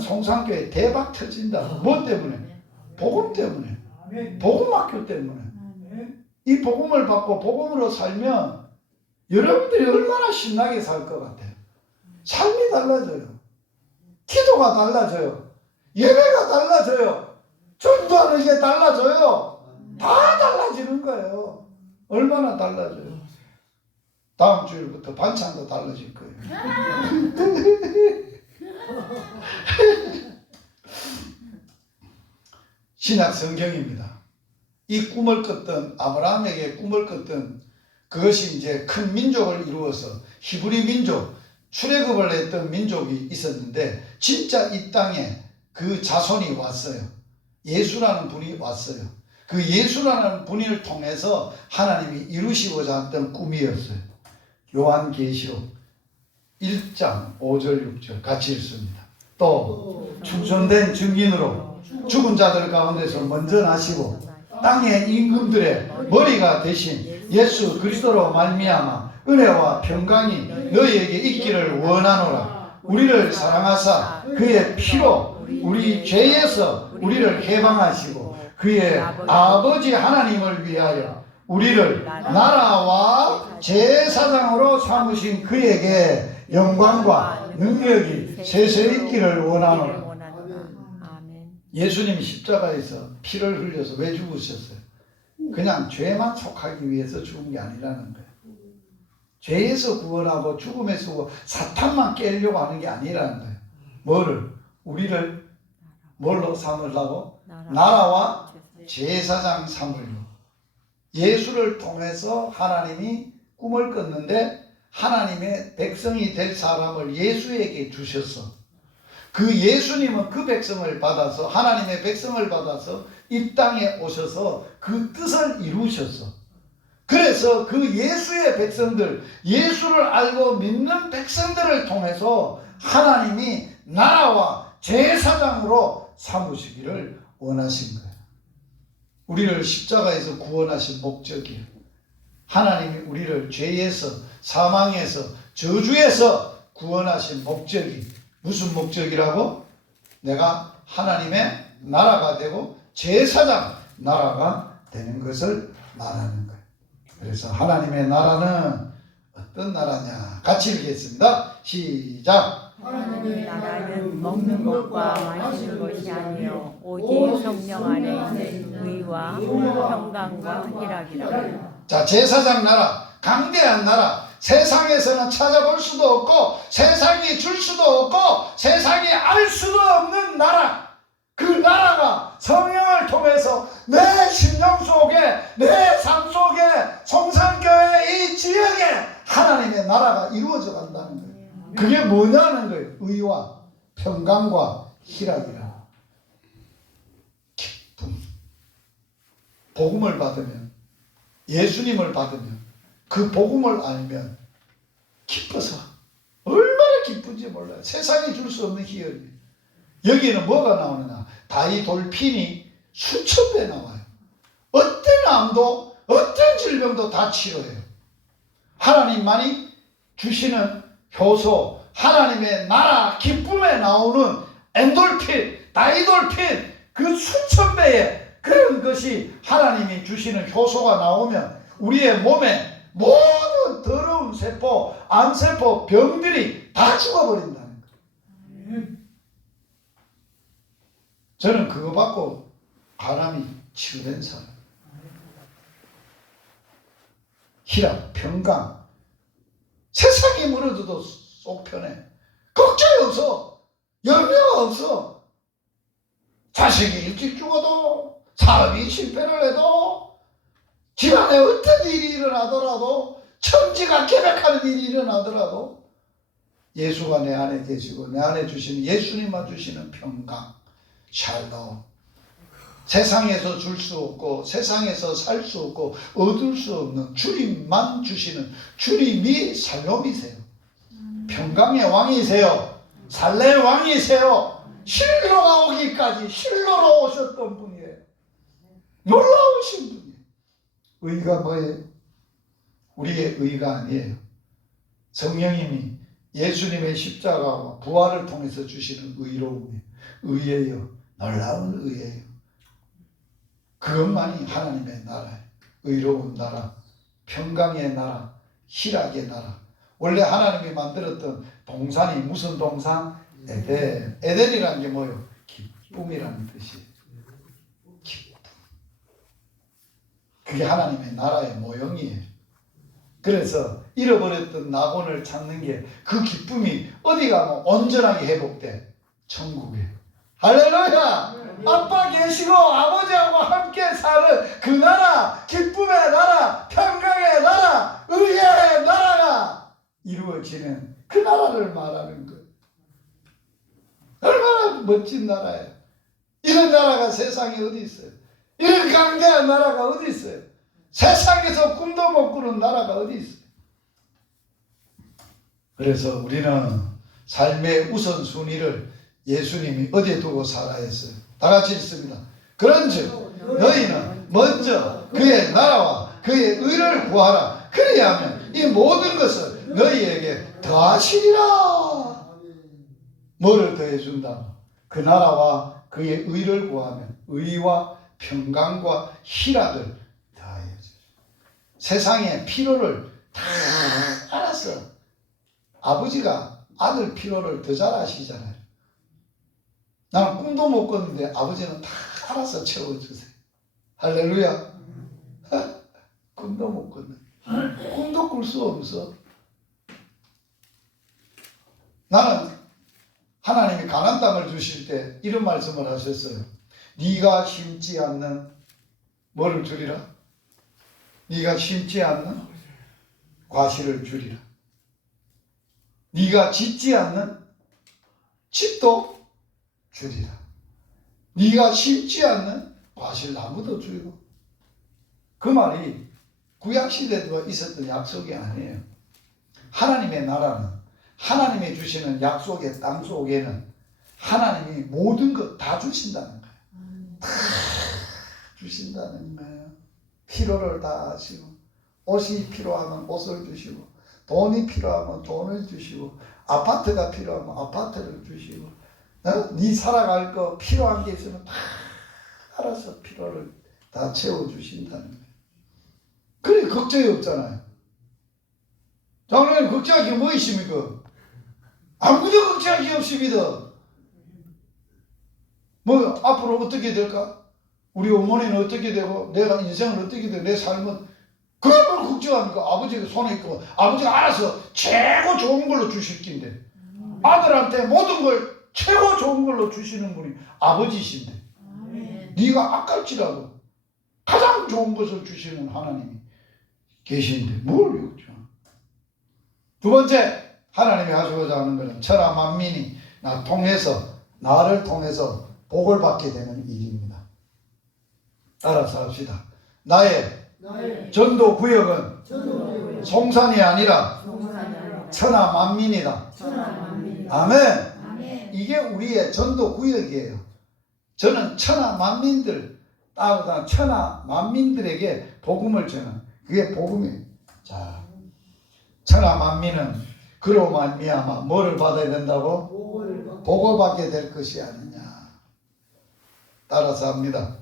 송산교회 대박 터진다. 뭐 때문에? 복음 때문에. 복음학교 때문에. 이 복음을 받고 복음으로 살면 여러분들이 얼마나 신나게 살 것 같아요. 삶이 달라져요. 기도가 달라져요. 예배가 달라져요. 전도하는 게 달라져요. 다 달라지는 거예요. 얼마나 달라져요. 다음 주일부터 반찬도 달라질 거예요. 신약 성경입니다. 이 꿈을 꿨던, 아브라함에게 꿈을 꿨던 그것이 이제 큰 민족을 이루어서 히브리 민족, 출애굽을 했던 민족이 있었는데 진짜 이 땅에 그 자손이 왔어요. 예수라는 분이 왔어요. 그 예수라는 분을 통해서 하나님이 이루시고자 했던 꿈이었어요. 요한계시록 1장 5절 6절 같이 읽습니다. 또 충성된 증인으로 죽은 자들 가운데서 먼저 나시고 땅의 임금들의 머리가 되신 예수 그리스도로 말미암아 은혜와 평강이 너희에게 있기를 원하노라. 우리를 사랑하사 그의 피로 우리 죄에서 우리를 해방하시고 그의 아버지 하나님을 위하여 우리를 나라와 제사장으로 삼으신 그에게 영광과 능력이 세세 있기를 원하노라. 예수님이 십자가에서 피를 흘려서 왜 죽으셨어요? 그냥 죄만 속하기 위해서 죽은 게 아니라는 거예요. 죄에서 구원하고 죽음에서 구원, 사탄만 깨려고 하는 게 아니라는 거예요. 뭐를? 우리를 뭘로 삼으려고? 나라와 제사장 삼으려고. 예수를 통해서 하나님이 꿈을 꿨는데 하나님의 백성이 될 사람을 예수에게 주셨어. 그 예수님은 그 백성을 받아서, 하나님의 백성을 받아서 이 땅에 오셔서 그 뜻을 이루셨어. 그래서 그 예수의 백성들, 예수를 알고 믿는 백성들을 통해서 하나님이 나라와 제사장으로 삼으시기를 원하신 거예요. 우리를 십자가에서 구원하신 목적이에요. 하나님이 우리를 죄에서, 사망에서, 저주에서 구원하신 목적이 무슨 목적이라고? 내가 하나님의 나라가 되고 제사장 나라가 되는 것을 말하는 거예요. 그래서 하나님의 나라는 어떤 나라냐? 같이 읽겠습니다. 시작. 하나님의 나라는 먹는 것과 마시는 것이 아니요 오직 성령 안에 있는 의와 평강과 희락이라. 자, 제사장 나라, 강대한 나라, 세상에서는 찾아볼 수도 없고 세상이 줄 수도 없고 세상이 알 수도 없는 나라. 그 나라가 성령을 통해서 내 심령 속에, 내 삶 속에, 송산교회 이 지역에 하나님의 나라가 이루어져 간다는 거예요. 그게 뭐냐는 거예요. 의와 평강과 희락이라. 기쁨. 복음을 받으면, 예수님을 받으면, 그 복음을 알면 기뻐서 얼마나 기쁜지 몰라요. 세상이 줄 수 없는 희열이에요. 여기에는 뭐가 나오느냐? 다이 돌핀이 수천 배 나와요. 어떤 암도 어떤 질병도 다 치료해요. 하나님만이 주시는 효소, 하나님의 나라 기쁨에 나오는 엔돌핀, 다이돌핀 그 수천 배의 그런 것이 하나님이 주시는 효소가 나오면 우리의 몸에 모든 더러운 세포, 암세포, 병들이 다 죽어버린다는 거예요. 저는 그거 받고 가람이 치유된 사람. 희락, 평강. 세상이 무너져도 속 편해. 걱정이 없어. 염려가 없어. 자식이 일찍 죽어도, 사업이 실패를 해도, 집안에 어떤 일이 일어나더라도, 천지가 개벽하는 일이 일어나더라도 예수가 내 안에 계시고 내 안에 주시는 예수님만 주시는 평강, 샬롬. 세상에서 줄 수 없고 세상에서 살 수 없고 얻을 수 없는 주님만 주시는, 주님이 살롬이세요. 평강의 왕이세요. 살레의 왕이세요. 실로가 오기까지 실로로 오셨던 분이에요. 놀라우신 분이에요. 의가 뭐예요? 우리의 의가 아니에요. 성령님이 예수님의 십자가와 부활을 통해서 주시는 의로움이에요. 의예요. 놀라운 의예요. 그것만이 하나님의 나라예요. 의로운 나라, 평강의 나라, 희락의 나라. 원래 하나님이 만들었던 동산이 무슨 동산? 에덴. 에덴이라는 게 뭐예요? 기쁨이라는 뜻이에요. 기쁨. 그게 하나님의 나라의 모형이에요. 그래서 잃어버렸던 낙원을 찾는 게 그 기쁨이 어디 가면 온전하게 회복돼. 천국에. 할렐루야! 아빠 계시고 아버지하고 함께 사는 그 나라, 기쁨의 나라, 평강의 나라, 의의 나라가 이루어지는 그 나라를 말하는 거예요. 얼마나 멋진 나라예요. 이런 나라가 세상에 어디 있어요? 이런 강대한 나라가 어디 있어요? 세상에서 꿈도 못 꾸는 나라가 어디 있어요? 그래서 우리는 삶의 우선순위를 예수님이 어디에 두고 살아야 했어요? 다 같이 읽습니다. 그런즉 너희는 먼저 그의 나라와 그의 의를 구하라. 그리하면 이 모든 것을 너희에게 더하시리라. 뭐를 더해준다? 그 나라와 그의 의를 구하면 의와 평강과 희락을 더해줘. 세상의 필요를 다 알았어. 아버지가 아들 필요를 더 잘 아시잖아요. 나는 꿈도 못 꿨는데 아버지는 다 알아서 채워주세요. 할렐루야. 꿈도 못 꿨는데. 꿈도 꿀 수 없어. 나는 하나님이 가나안 땅을 주실 때 이런 말씀을 하셨어요. 네가 심지 않는 뭐를 주리라? 네가 심지 않는 과실을 주리라. 네가 짓지 않는 집도 주리라. 네가 심지 않는 과실나무도 주고. 그 말이 구약시대도 있었던 약속이 아니에요. 하나님의 나라는, 하나님이 주시는 약속의 땅 속에는 하나님이 모든 것 다 주신다는 거예요. 다 주신다는 거예요. 필요를 다 하시고, 옷이 필요하면 옷을 주시고, 돈이 필요하면 돈을 주시고, 아파트가 필요하면 아파트를 주시고, 네 살아갈 거 필요한 게 있으면 다 알아서 필요를 다 채워주신다는 거예요. 그래 걱정이 없잖아요. 장로님 걱정할 게 뭐 있습니까? 아무도 걱정할 게 없습니다. 뭐 앞으로 어떻게 될까? 우리 어머니는 어떻게 되고 내가 인생은 어떻게 되고 내 삶은 그걸 뭘 걱정합니까? 아버지가 손에 있고 아버지가 알아서 최고 좋은 걸로 주실 텐데 아들한테 모든 걸 최고 좋은 걸로 주시는 분이 아버지신데 네가 아깝지라도 가장 좋은 것을 주시는 하나님이 계신데 뭘 걱정? 두 번째 하나님이 하시고자 하는 것은 천하 만민이 나를 통해서 복을 받게 되는 일입니다. 따라서 합시다. 나의 전도 구역은 송산이 아니라 천하 만민이다. 아멘. 이게 우리의 전도 구역이에요. 저는 천하 만민들, 따르다 천하 만민들에게 복음을 전하는 그게 복음이에요. 자, 천하 만민은 그로 말미암아 뭐를 받아야 된다고? 복을 받게 될 것이 아니냐. 따라서 합니다.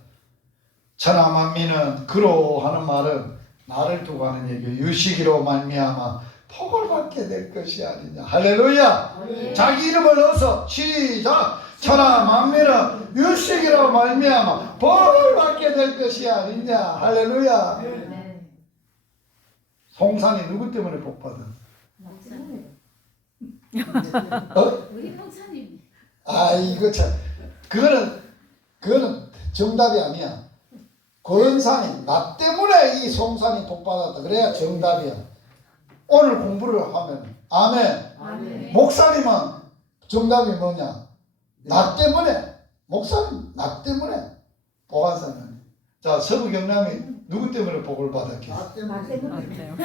천하 만민은 그로 하는 말은 나를 두고 하는 얘기예요. 유식이로 말미암아 복을 받게 될 것이 아니냐. 할렐루야. 자기 이름을 넣어서 시작. 천하 만민은 유식이로 말미암아 복을 받게 될 것이 아니냐. 할렐루야. 송산이 누구 때문에 복 받은? 우리 목사님. 아 이거 참 그거는 정답이 아니야. 고런산이 나 때문에 이 송산이 복 받았다. 그래야 정답이야. 오늘 공부를 하면 아멘. 목사님은 정답이 뭐냐? 나 때문에 목사님 나 때문에 복한 사람. 자 서부 경남이 누구 때문에 복을 받았겠어? 맞아요.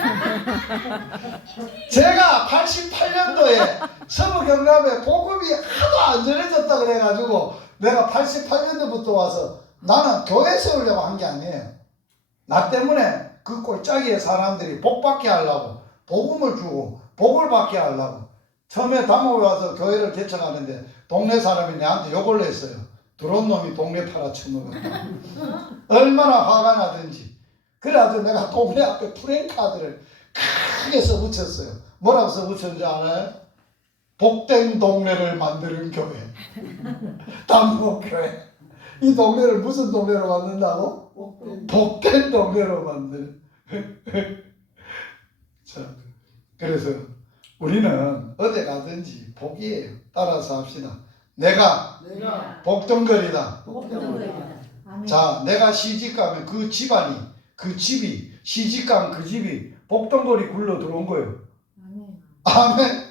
제가 88년도에 서부 경남에 복음이 하도 안 전해졌다 그래가지고 내가 88년도부터 와서 나는 교회 세우려고 한 게 아니에요. 나 때문에 그 꼴짜기의 사람들이 복 받게 하려고 복음을 주고 복을 받게 하려고 처음에 담옥에 와서 교회를 개척하는데 동네 사람이 내한테 욕을 냈어요. 들어온 놈이 동네 팔아쳐먹었다. 얼마나 화가 나든지. 그래가지고 내가 동네 앞에 프랭카드를 크게 써붙였어요. 뭐라고 써붙였는지 알아요? 복된 동네를 만드는 교회. 담목교회. 이 동네를 무슨 동네로 만든다고? 복된 동네로 만드는. 자, 그래서 우리는 어디 가든지 복이에요. 따라서 합시다. 내가 복덩거리다. 자, 내가 시집가면 그 집안이, 그 집이, 시집가면 그 집이 복덩거리 굴러 들어온 거예요. 아멘.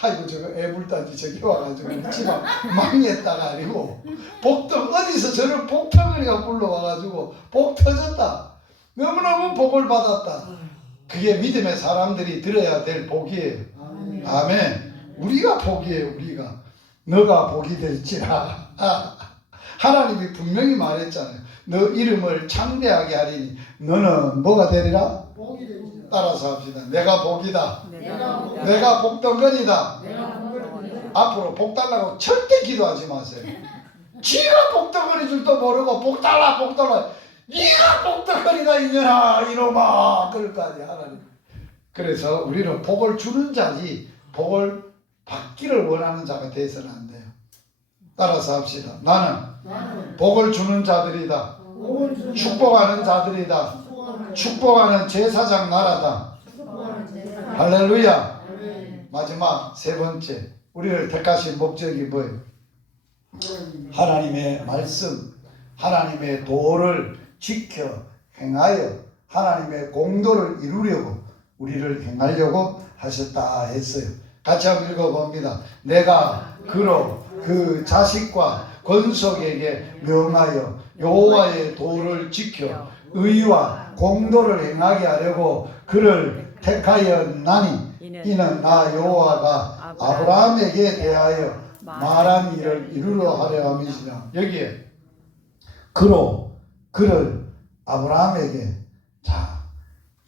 아이고, 저거 애물단지 저기 와가지고 우리 집안 망했다가 아니고, 복덩, 어디서 저런 복덩거리가 굴러와가지고 복 터졌다. 너무너무 복을 받았다. 그게 믿음의 사람들이 들어야 될 복이에요. 아멘. 우리가 복이에요, 우리가. 너가 복이 될지라. 하나님이 분명히 말했잖아요. 너 이름을 창대하게 하리니 너는 뭐가 되리라? 따라서 합시다. 내가 복이다. 내가 복덩거리다. 앞으로 복 달라고 절대 기도하지 마세요. 지가 복덩거리 줄도 모르고 복 달라 복 달라. 네가 복덩거리다 이년아 이놈아 그럴까지 하나님. 그래서 우리는 복을 주는 자지 복을 받기를 원하는 자가 돼서는 안 돼요. 따라서 합시다. 나는 복을 주는 자들이다. 축복하는 자들이다. 축복하는 제사장 나라다. 할렐루야. 마지막 세 번째 우리를 택하신 목적이 뭐예요? 하나님의 말씀, 하나님의 도를 지켜 행하여 하나님의 공도를 이루려고 우리를 행하려고 하셨다 했어요. 같이 한번 읽어봅니다. 내가 그로 그 자식과 권속에게 명하여 여호와의 도를 지켜 의와 공도를 행하게 하려고 그를 택하였나니 이는 나 여호와가 아브라함에게 대하여 말한 일을 이루려 하려 함이시라. 여기에 그로 그를 아브라함에게 자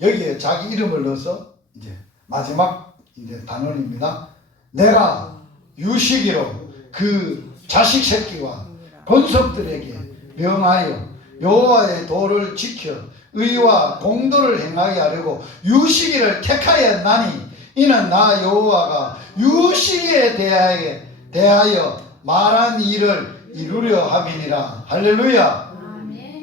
여기에 자기 이름을 넣어서 이제 마지막 이제 단원입니다. 내가 유시기로 그 자식 새끼와 권속들에게 명하여 여호와의 도를 지켜 의와 공도를 행하게 하려고 유시기를 택하였나니 이는 나 여호와가 유시기에 대하여 말한 일을 이루려 함이니라. 할렐루야.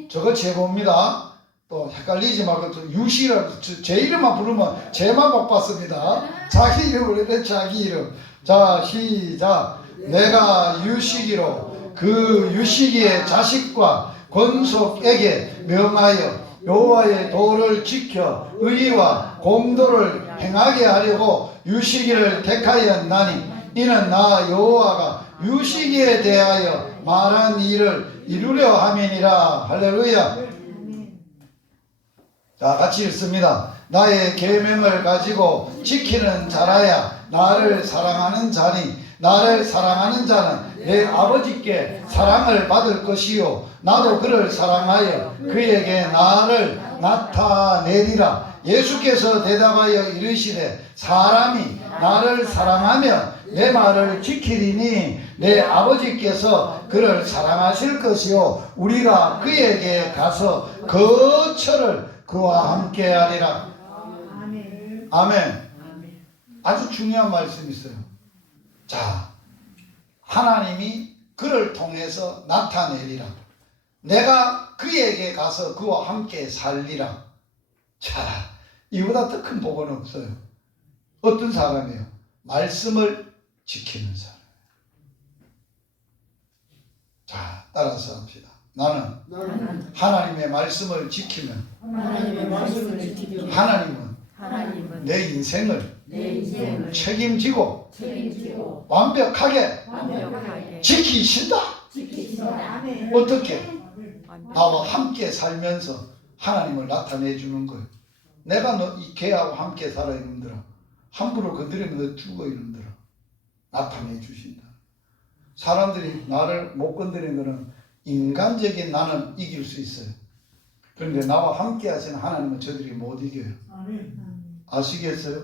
저거 제보입니다. 또 헷갈리지 말고 또 유시라고 제 이름만 부르면 제만 복 받습니다. 자기 이름을 내 자기 이름. 자 시작. 내가 유시기로 그 유시기의 자식과 권속에게 명하여 여호와의 도를 지켜 의와 공도를 행하게 하려고 유시기를 택하였나니 이는 나 여호와가 유시기에 대하여 말한 일을 이루려 함이니라. 할렐루야. 자 같이 읽습니다. 나의 계명을 가지고 지키는 자라야 나를 사랑하는 자니 나를 사랑하는 자는 내 아버지께 사랑을 받을 것이요 나도 그를 사랑하여 그에게 나를 나타내리라. 예수께서 대답하여 이르시되 사람이 나를 사랑하며 내 말을 지키리니 내 아버지께서 그를 사랑하실 것이요 우리가 그에게 가서 거처를 그와 함께 하리라. 아멘. 아주 중요한 말씀이 있어요. 자, 하나님이 그를 통해서 나타내리라. 내가 그에게 가서 그와 함께 살리라. 자, 이보다 더 큰 복은 없어요. 어떤 사람이에요? 말씀을 지키는 사람. 자, 따라서 합시다. 나는 하나님의 말씀을 지키면 하나님은 내 인생을 책임지고 완벽하게 지키신다. 어떻게? 나와 함께 살면서 하나님을 나타내 주는 거예요. 내가 이 개하고 함께 살아 이놈들아. 함부로 건드리면 너 죽어 이놈들아. 나타내 주신다. 사람들이 나를 못 건드리는 것은 인간적인 나는 이길 수 있어요. 그런데 나와 함께 하시는 하나님은 저들이 못 이겨요. 아시겠어요?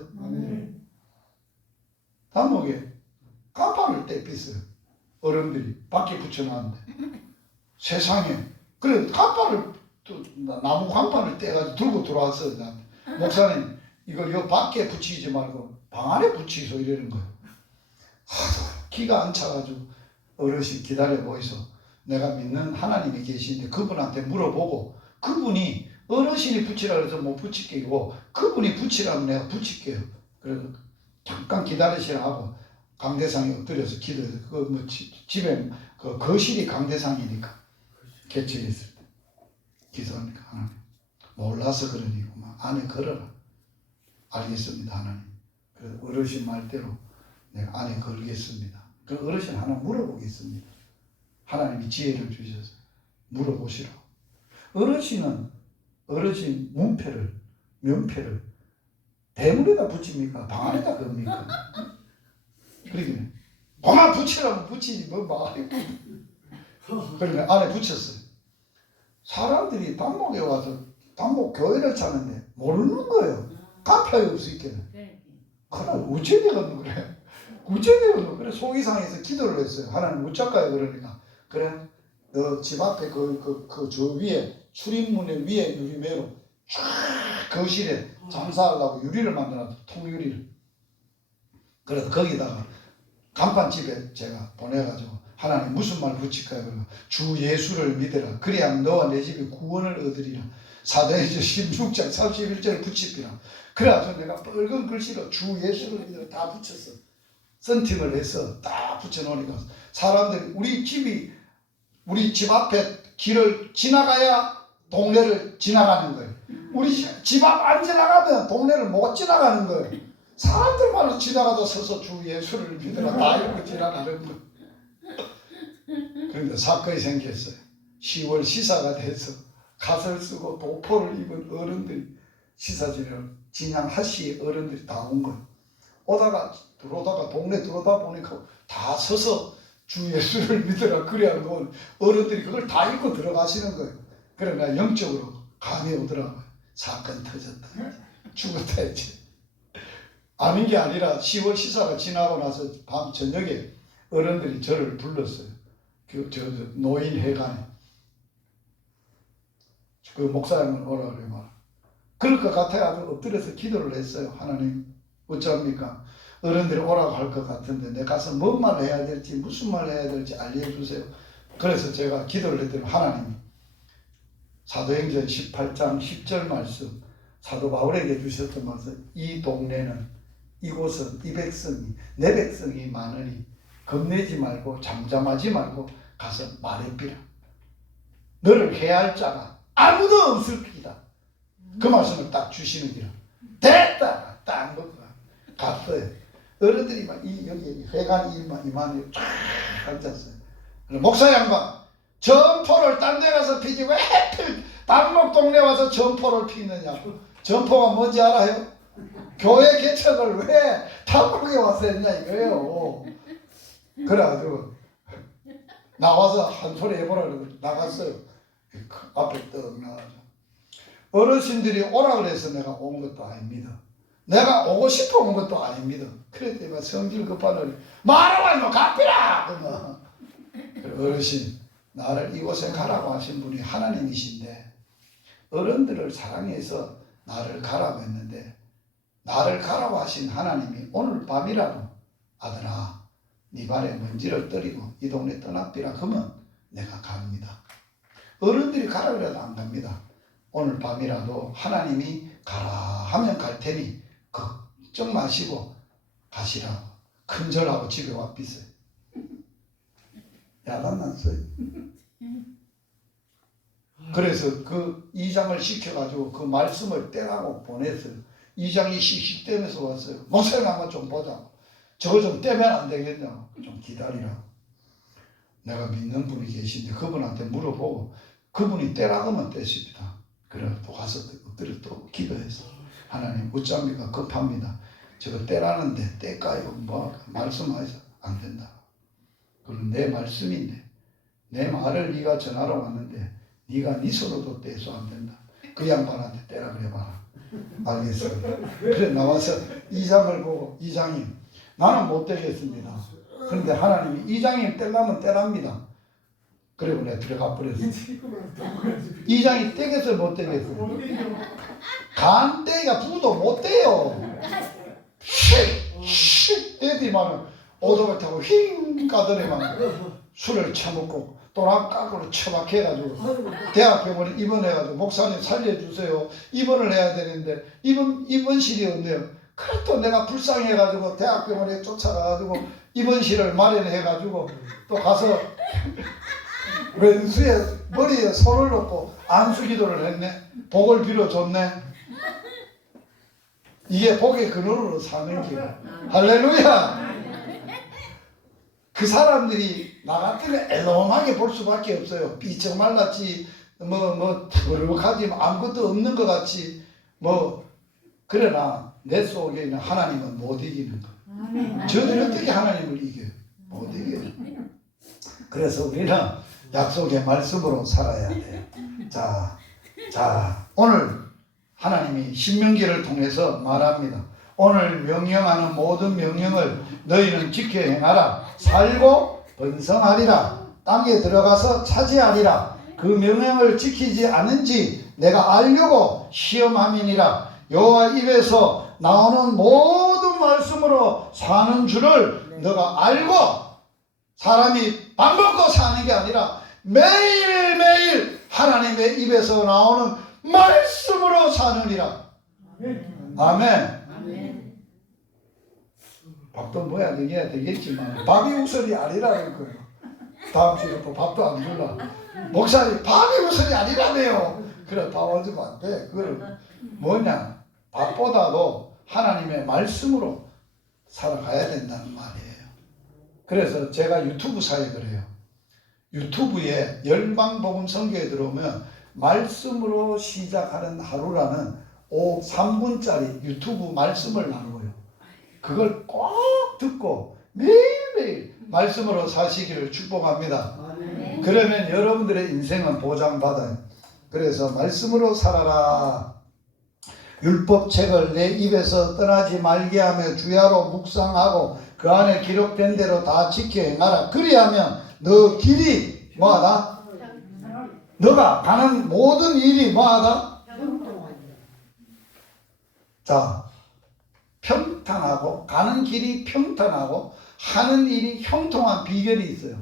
단목에 간판을 떼pis어요. 어른들이 밖에 붙여놨는데 세상에 그래 간판을 또 나무 간판을 떼가지고 들고 들어왔어요. 목사님 이거 요 밖에 붙이지 말고 방 안에 붙이소 이러는 거예요. 하도 기가 안 차가지고 어르신 기다려 보이소. 내가 믿는 하나님이 계시는데 그분한테 물어보고 그분이 어르신이 붙이라 그래서 못 붙일게요. 그분이 붙이라면 내가 붙일게요. 그래서 잠깐 기다리시라 하고 강대상에 엎드려서 기도해서 그 뭐 집에 그 거실이 강대상이니까 개척했을 때 기도하니까 하나님 몰라서 그러니구만 안에 걸어라. 알겠습니다 하나님. 그래서 어르신 말대로 내가 안에 걸겠습니다. 그 어르신 하나 물어보겠습니다. 하나님이 지혜를 주셔서 물어보시라고. 어르신 명패를 대문에다 붙입니까? 방 안에다 겁니까? 그러기는 방안 붙이라면 붙이지 뭐 말이고. 그러니까 안에 붙였어요. 사람들이 단목에 와서 단목 교회를 찾는데 모르는 거예요. 갚아야 없을 있겠네. 그래 우체대가 그래. 우체대가 그래 속이상해서 기도를 했어요. 하나님 우체가요 그러니까 그래 너 집 앞에 저 위에 출입문에 위에 유리매로 쫙 거실에 장사하려고 유리를 만들어놨어. 통유리를. 그래서 거기다가 간판집에 제가 보내가지고 하나님 무슨 말 붙일까요? 그러면 주 예수를 믿으라. 그래야 너와 내 집이 구원을 얻으리라. 사도행전 16장 31절을 붙이피라. 그래가지고 내가 빨간 글씨로 주 예수를 믿으라 다 붙였어. 썬팅을 해서 다 붙여놓으니까 사람들이 우리 집 앞에 길을 지나가야 동네를 지나가는 거예요. 우리 집 앞 안 지나가면 동네를 못 지나가는 거예요. 사람들만 지나가다 서서 주 예수를 믿으라 다 이러고 지나가는 거예요. 그런데 사건이 생겼어요. 10월 시사가 돼서 갓을 쓰고 도포를 입은 어른들이 시사진을 진양 하시 어른들이 다 온 거예요. 들어오다가 동네 들어오다 보니까 다 서서 주 예수를 믿으라 그래야 놓은 어른들이 그걸 다 읽고 들어가시는 거예요. 그러나 영적으로 감이 오더라고요. 사건 터졌다. 죽었다 했지. 아닌 게 아니라 10월 시사가 지나고 나서 밤 저녁에 어른들이 저를 불렀어요. 노인회관에. 그 목사님을 오라 그래 말. 그럴 것 같아가지고 엎드려서 기도를 했어요. 하나님 어찌합니까? 어른들이 오라고 할 것 같은데 내가 가서 뭔 말을 해야 될지 무슨 말을 해야 될지 알려주세요. 그래서 제가 기도를 했더니 하나님이 사도행전 18장 10절 말씀 사도 바울에게 주셨던 말씀 이 동네는 이곳은 이 백성이 내 백성이 많으니 겁내지 말고 잠잠하지 말고 가서 말해비라. 너를 해할 자가 아무도 없을 기다. 그 말씀을 딱 주시는 기라. 됐다. 딱 먹고 갔어요. 어른들이 막 여기 회관 이만히 쫙 앉았어요. 목사 양반 점포를 딴 데 가서 피지 왜 하필 단목 동네 와서 점포를 피느냐고. 점포가 뭔지 알아요? 교회 개척을 왜 단목에 와서 했냐 이거예요. 그래가지고 나와서 한 소리 해보라 그러고 나갔어요. 그 앞에 떡 나가서 어르신들이 오라 그래서 내가 온 것도 아닙니다. 내가 오고 싶어 온 것도 아닙니다. 그랬더니 성질 급한 어른 말하고 뭐 갚이라 그러면 어르신 나를 이곳에 가라고 하신 분이 하나님이신데 어른들을 사랑해서 나를 가라고 했는데 나를 가라고 하신 하나님이 오늘 밤이라도 아들아 네 발에 먼지를 떨이고 이 동네 떠나삐라 그러면 내가 갑니다. 어른들이 가라 그래도 안 갑니다. 오늘 밤이라도 하나님이 가라 하면 갈 테니 걱정 마시고 가시라고 큰절하고 집에 와 삐어요. 야단 났어요. 그래서 그 이장을 시켜가지고 그 말씀을 떼라고 보냈어요. 이장이 씩씩대면서 왔어요. 목사님 한번 좀 보자고. 저거 좀 떼면 안 되겠냐고. 좀 기다리라고. 내가 믿는 분이 계신데 그분한테 물어보고 그분이 떼라고 하면 떼십니다. 그래 또 가서 엎드려 또 기도해서 하나님 어쩝니까 급합니다. 저거 떼라는데 떼까요? 뭐 말씀하셔서 안 된다. 그건 내 말씀인데 내 말을 네가 전하러 왔는데 네가 네 손으로도 떼서 안 된다. 그 양반한테 떼라 그래봐라. 알겠습니다. 그래 나와서 이장을 보고 이장님 나는 못 떼겠습니다. 그런데 하나님이 이장님 떼려면 떼랍니다. 그리고 내가 들어가 버렸어. 이장이 떼겠어요 못 떼겠어요? 간 떼기가 부도 못 떼요. 휙 떼더니만은 오토바이 타고 휙 가더니만 술을 처먹고 또랑깍으로 처박혀가지고 대학병원에 입원해가지고 목사님 살려주세요. 입원을 해야 되는데 입원실이 없네요. 그래도 내가 불쌍해가지고 대학병원에 쫓아가가지고 입원실을 마련해가지고 또 가서 왼수에 머리에 손을 놓고 안수기도를 했네. 복을 빌어줬네. 이게 복의 근원으로 사는 길. 할렐루야. 그 사람들이 나 같으면 애롱하게 볼 수밖에 없어요. 삐쩍 말랐지 더럽하지 아무것도 없는 것 같이 그러나 내 속에 있는 하나님은 못 이기는 거예요. 저들이 어떻게 하나님을 이겨요? 못 이겨요. 그래서 우리는 약속의 말씀으로 살아야 돼요. 자 오늘 하나님이 신명기를 통해서 말합니다. 오늘 명령하는 모든 명령을 너희는 지켜 행하라. 살고 번성하리라. 땅에 들어가서 차지하리라. 그 명령을 지키지 않은지 내가 알려고 시험함이니라. 여호와 입에서 나오는 모든 말씀으로 사는 줄을 너가 알고 사람이 밥 먹고 사는 게 아니라 매일매일 하나님의 입에서 나오는 말씀으로 사느니라. 아멘. 밥도 뭐야 먹여야 되겠지만 밥이 우선이 아니라는 거예요. 다음 주에 또 밥도 안 줄라. 목사님 밥이 우선이 아니라네요. 그래 밥 안 주면 안 돼. 그걸 뭐냐 밥보다도 하나님의 말씀으로 살아가야 된다는 말이에요. 그래서 제가 유튜브 사역을 해요. 유튜브에 열방복음 선교에 들어오면 말씀으로 시작하는 하루라는 3분짜리 유튜브 말씀을 나누어요. 그걸 꼭 듣고 매일매일 말씀으로 사시기를 축복합니다. 그러면 여러분들의 인생은 보장받아요. 그래서 말씀으로 살아라. 율법책을 내 입에서 떠나지 말게 하며 주야로 묵상하고 그 안에 기록된 대로 다 지켜 행하라. 그리하면 너 길이 뭐하다? 너가 가는 모든 일이 뭐하다? 자, 평탄하고 가는 길이 평탄하고 하는 일이 형통한 비결이 있어요.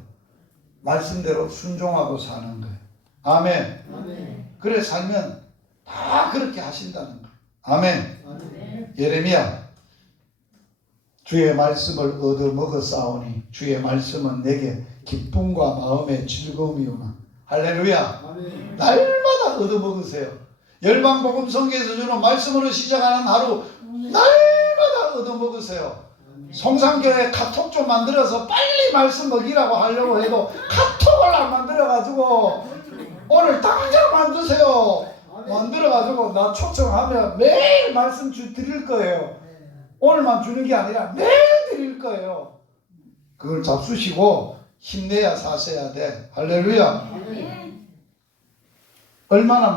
말씀대로 순종하고 사는 거예요. 아멘. 아멘. 그래 살면 다 그렇게 하신다는 거예요. 아멘. 아멘. 예레미야 주의 말씀을 얻어먹어 싸우니 주의 말씀은 내게 기쁨과 마음의 즐거움이오나. 할렐루야. 아멘. 날마다 얻어먹으세요. 열방복음 선교에서 주는 말씀으로 시작하는 하루 날마다 얻어먹으세요. 송산교회 카톡 좀 만들어서 빨리 말씀 먹이라고 하려고 해도 카톡을 안 만들어가지고 오늘 당장 만드세요. 만들어가지고 나 초청하면 매일 말씀 드릴 거예요. 오늘만 주는 게 아니라 매일 드릴 거예요. 그걸 잡수시고 힘내야 사셔야 돼. 할렐루야. 얼마나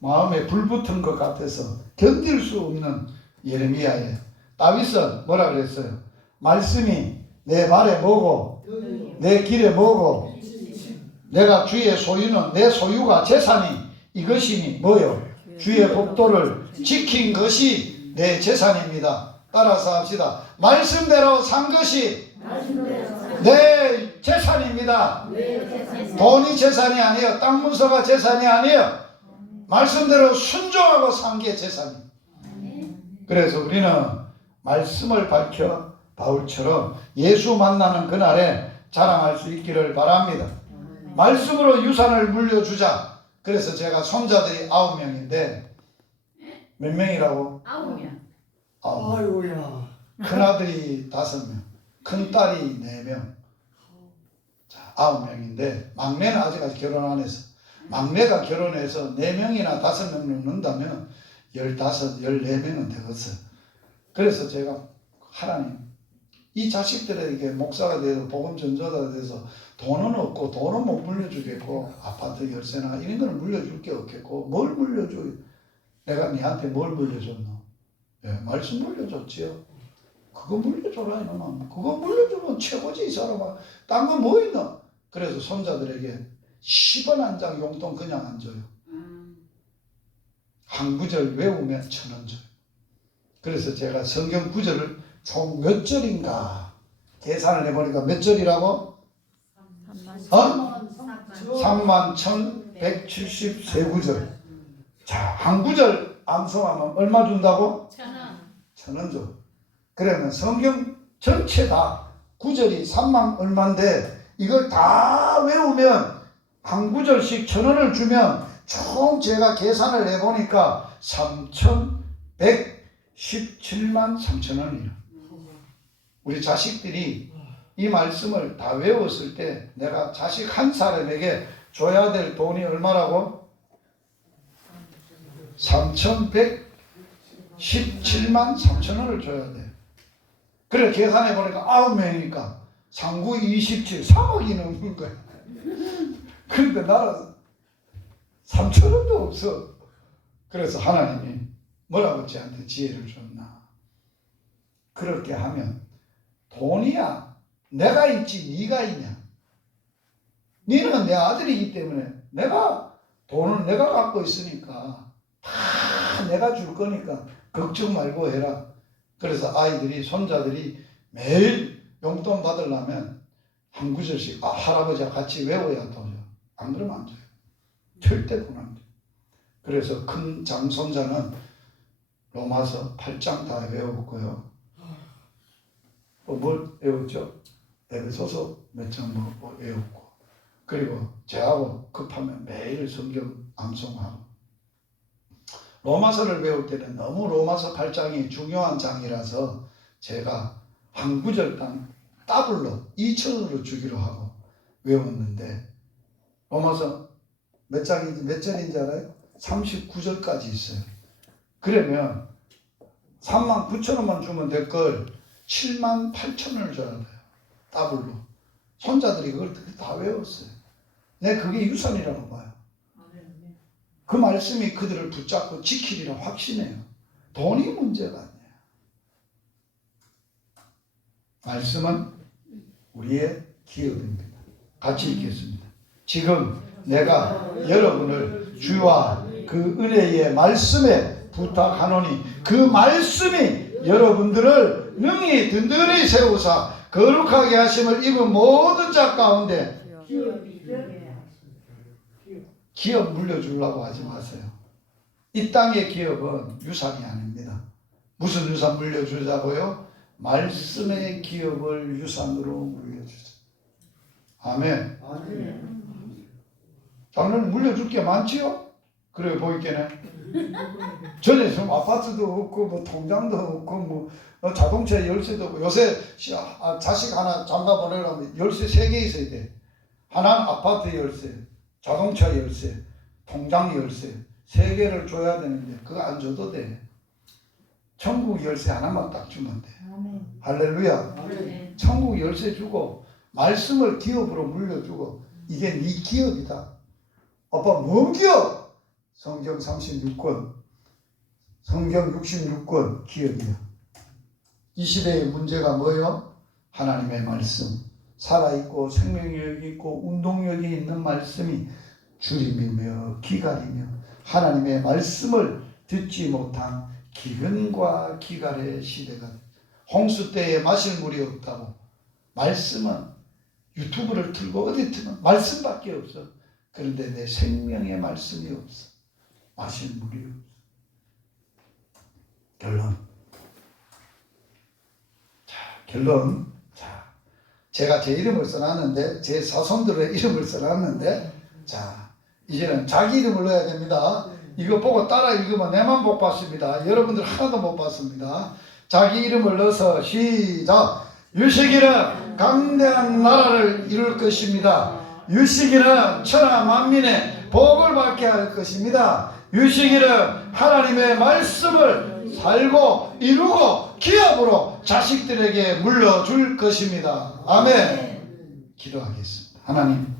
마음에 불붙은 것 같아서 견딜 수 없는 예레미야에 다윗은 뭐라 그랬어요? 말씀이 내 발에 뭐고 내 길에 뭐고 내가 주의 소유는 내 소유가 재산이 이것이니 뭐요? 주의 법도를 지킨 것이 내 재산입니다. 따라서 합시다. 말씀대로 산 것이 내 재산입니다. 돈이 재산이 아니에요. 땅 문서가 재산이 아니에요. 말씀대로 순종하고 산 게 재산입니다. 그래서 우리는 말씀을 밝혀 바울처럼 예수 만나는 그날에 자랑할 수 있기를 바랍니다. 말씀으로 유산을 물려주자. 그래서 제가 손자들이 9명인데 몇 명이라고? 9명. 9명. 아이고야. 큰아들이 5명, 큰딸이 4명. 자, 9명인데 막내는 아직까지 결혼 안 해서 막내가 결혼해서 4명이나 5명 넣는다면 15, 14명은 되겠어요. 그래서 제가 하나님 이 자식들에게 목사가 돼서 복음 전도자가 돼서 돈은 없고 돈은 못 물려주겠고 아파트 열쇠나 이런 거는 물려줄 게 없겠고 뭘 물려줘? 내가 니한테 뭘 물려줬노? 예, 말씀 물려줬지요. 그거 물려줘라 이놈아. 그거 물려주면 최고지 이 사람아. 딴 거 뭐 있노? 그래서 손자들에게 10원 한 장 용돈 그냥 안 줘요. 한 구절 외우면 1,000원 줘요. 그래서 제가 성경 구절을 총 몇 절인가 계산을 해보니까 몇 절이라고? 31,173구절. 자, 한 구절 암송하면 얼마 준다고? 1,000원. 1,000원 줘. 그러면 성경 전체 다 구절이 3만 얼마인데 이걸 다 외우면 한 구절씩 1,000원을 주면 총 제가 계산을 해보니까 3,117만 3천원이에요. 우리 자식들이 이 말씀을 다 외웠을 때 내가 자식 한 사람에게 줘야 될 돈이 얼마라고? 3,117만 3천원을 줘야 돼. 그래 계산해 보니까 9명이니까 상구 27, 3억이 넘는 거야. 그런데 나는 3천원도 없어. 그래서 하나님이 뭐라고 저한테 지혜를 줬나? 그렇게 하면 돈이야 내가 있지 네가 있냐? 너는 내 아들이기 때문에 내가 돈을 내가 갖고 있으니까 다 내가 줄 거니까 걱정 말고 해라. 그래서 아이들이 손자들이 매일 용돈 받으려면 한 구절씩 할아버지와 같이 외워야 돈이요. 안 그러면 안 줘요. 절대 돈 안 돼요. 그래서 큰 장손자는 로마서 8장 다 외웠고요. 또 뭘 외웠죠? 에베소서 몇 장 뭐 외웠고. 그리고 저하고 급하면 매일 성경 암송하고. 로마서를 외울 때는 너무 로마서 8장이 중요한 장이라서 제가 한 구절당 더블로 2,000원으로 주기로 하고 외웠는데 로마서 몇 장인지 몇 절인지 알아요? 39절까지 있어요. 그러면 39,000원만 주면 될 걸 78,000원을 줘야 돼요. 더블로. 손자들이 그걸 다 외웠어요. 내가 그게 유산이라고 봐요. 그 말씀이 그들을 붙잡고 지키리라 확신해요. 돈이 문제가 아니에요. 말씀은 우리의 기업입니다. 같이 읽겠습니다. 지금 내가 여러분을 주와 그 은혜의 말씀에 부탁하노니 그 말씀이 여러분들을 능히 든든히 세우사 거룩하게 하심을 입은 모든 자 가운데 기업 물려주려고 하지 마세요. 이 땅의 기업은 유산이 아닙니다. 무슨 유산 물려주자고요? 말씀의 기업을 유산으로 물려주자. 아멘. 당연히 물려줄 게 많지요? 그래 보이겠네. 전에 좀 아파트도 없고 뭐 통장도 없고 뭐 자동차 열쇠도 없고 요새 자식 하나 장가 보내려면 열쇠 3개 있어야 돼. 하나는 아파트 열쇠, 자동차 열쇠, 통장 열쇠 3개를 줘야 되는데 그거 안 줘도 돼. 천국 열쇠 하나만 딱 주면 돼. 아멘. 할렐루야. 아멘. 천국 열쇠 주고 말씀을 기업으로 물려주고 이게 네 기업이다. 아빠 뭔 기업? 성경 36권, 성경 66권 기업이야. 이 시대의 문제가 뭐요? 하나님의 말씀, 살아있고 생명력이 있고 운동력이 있는 말씀이 주림이며 기갈이며 하나님의 말씀을 듣지 못한 기근과 기갈의 시대가 홍수 때에 마실 물이 없다고. 말씀은 유튜브를 틀고 어디 틀면 말씀밖에 없어. 그런데 내 생명의 말씀이 없어. 마실 물이 없어. 결론. 자, 제가 제 이름을 써놨는데, 제 자손들의 이름을 써놨는데, 자, 이제는 자기 이름을 넣어야 됩니다. 이거 보고 따라 읽으면 내만 못 봤습니다. 여러분들 하나도 못 봤습니다. 자기 이름을 넣어서 시작. 유식이는 강대한 나라를 이룰 것입니다. 유식이는 천하 만민의 복을 받게 할 것입니다. 유식이는 하나님의 말씀을 살고 이루고 기업으로 자식들에게 물려줄 것입니다. 아멘. 기도하겠습니다. 하나님,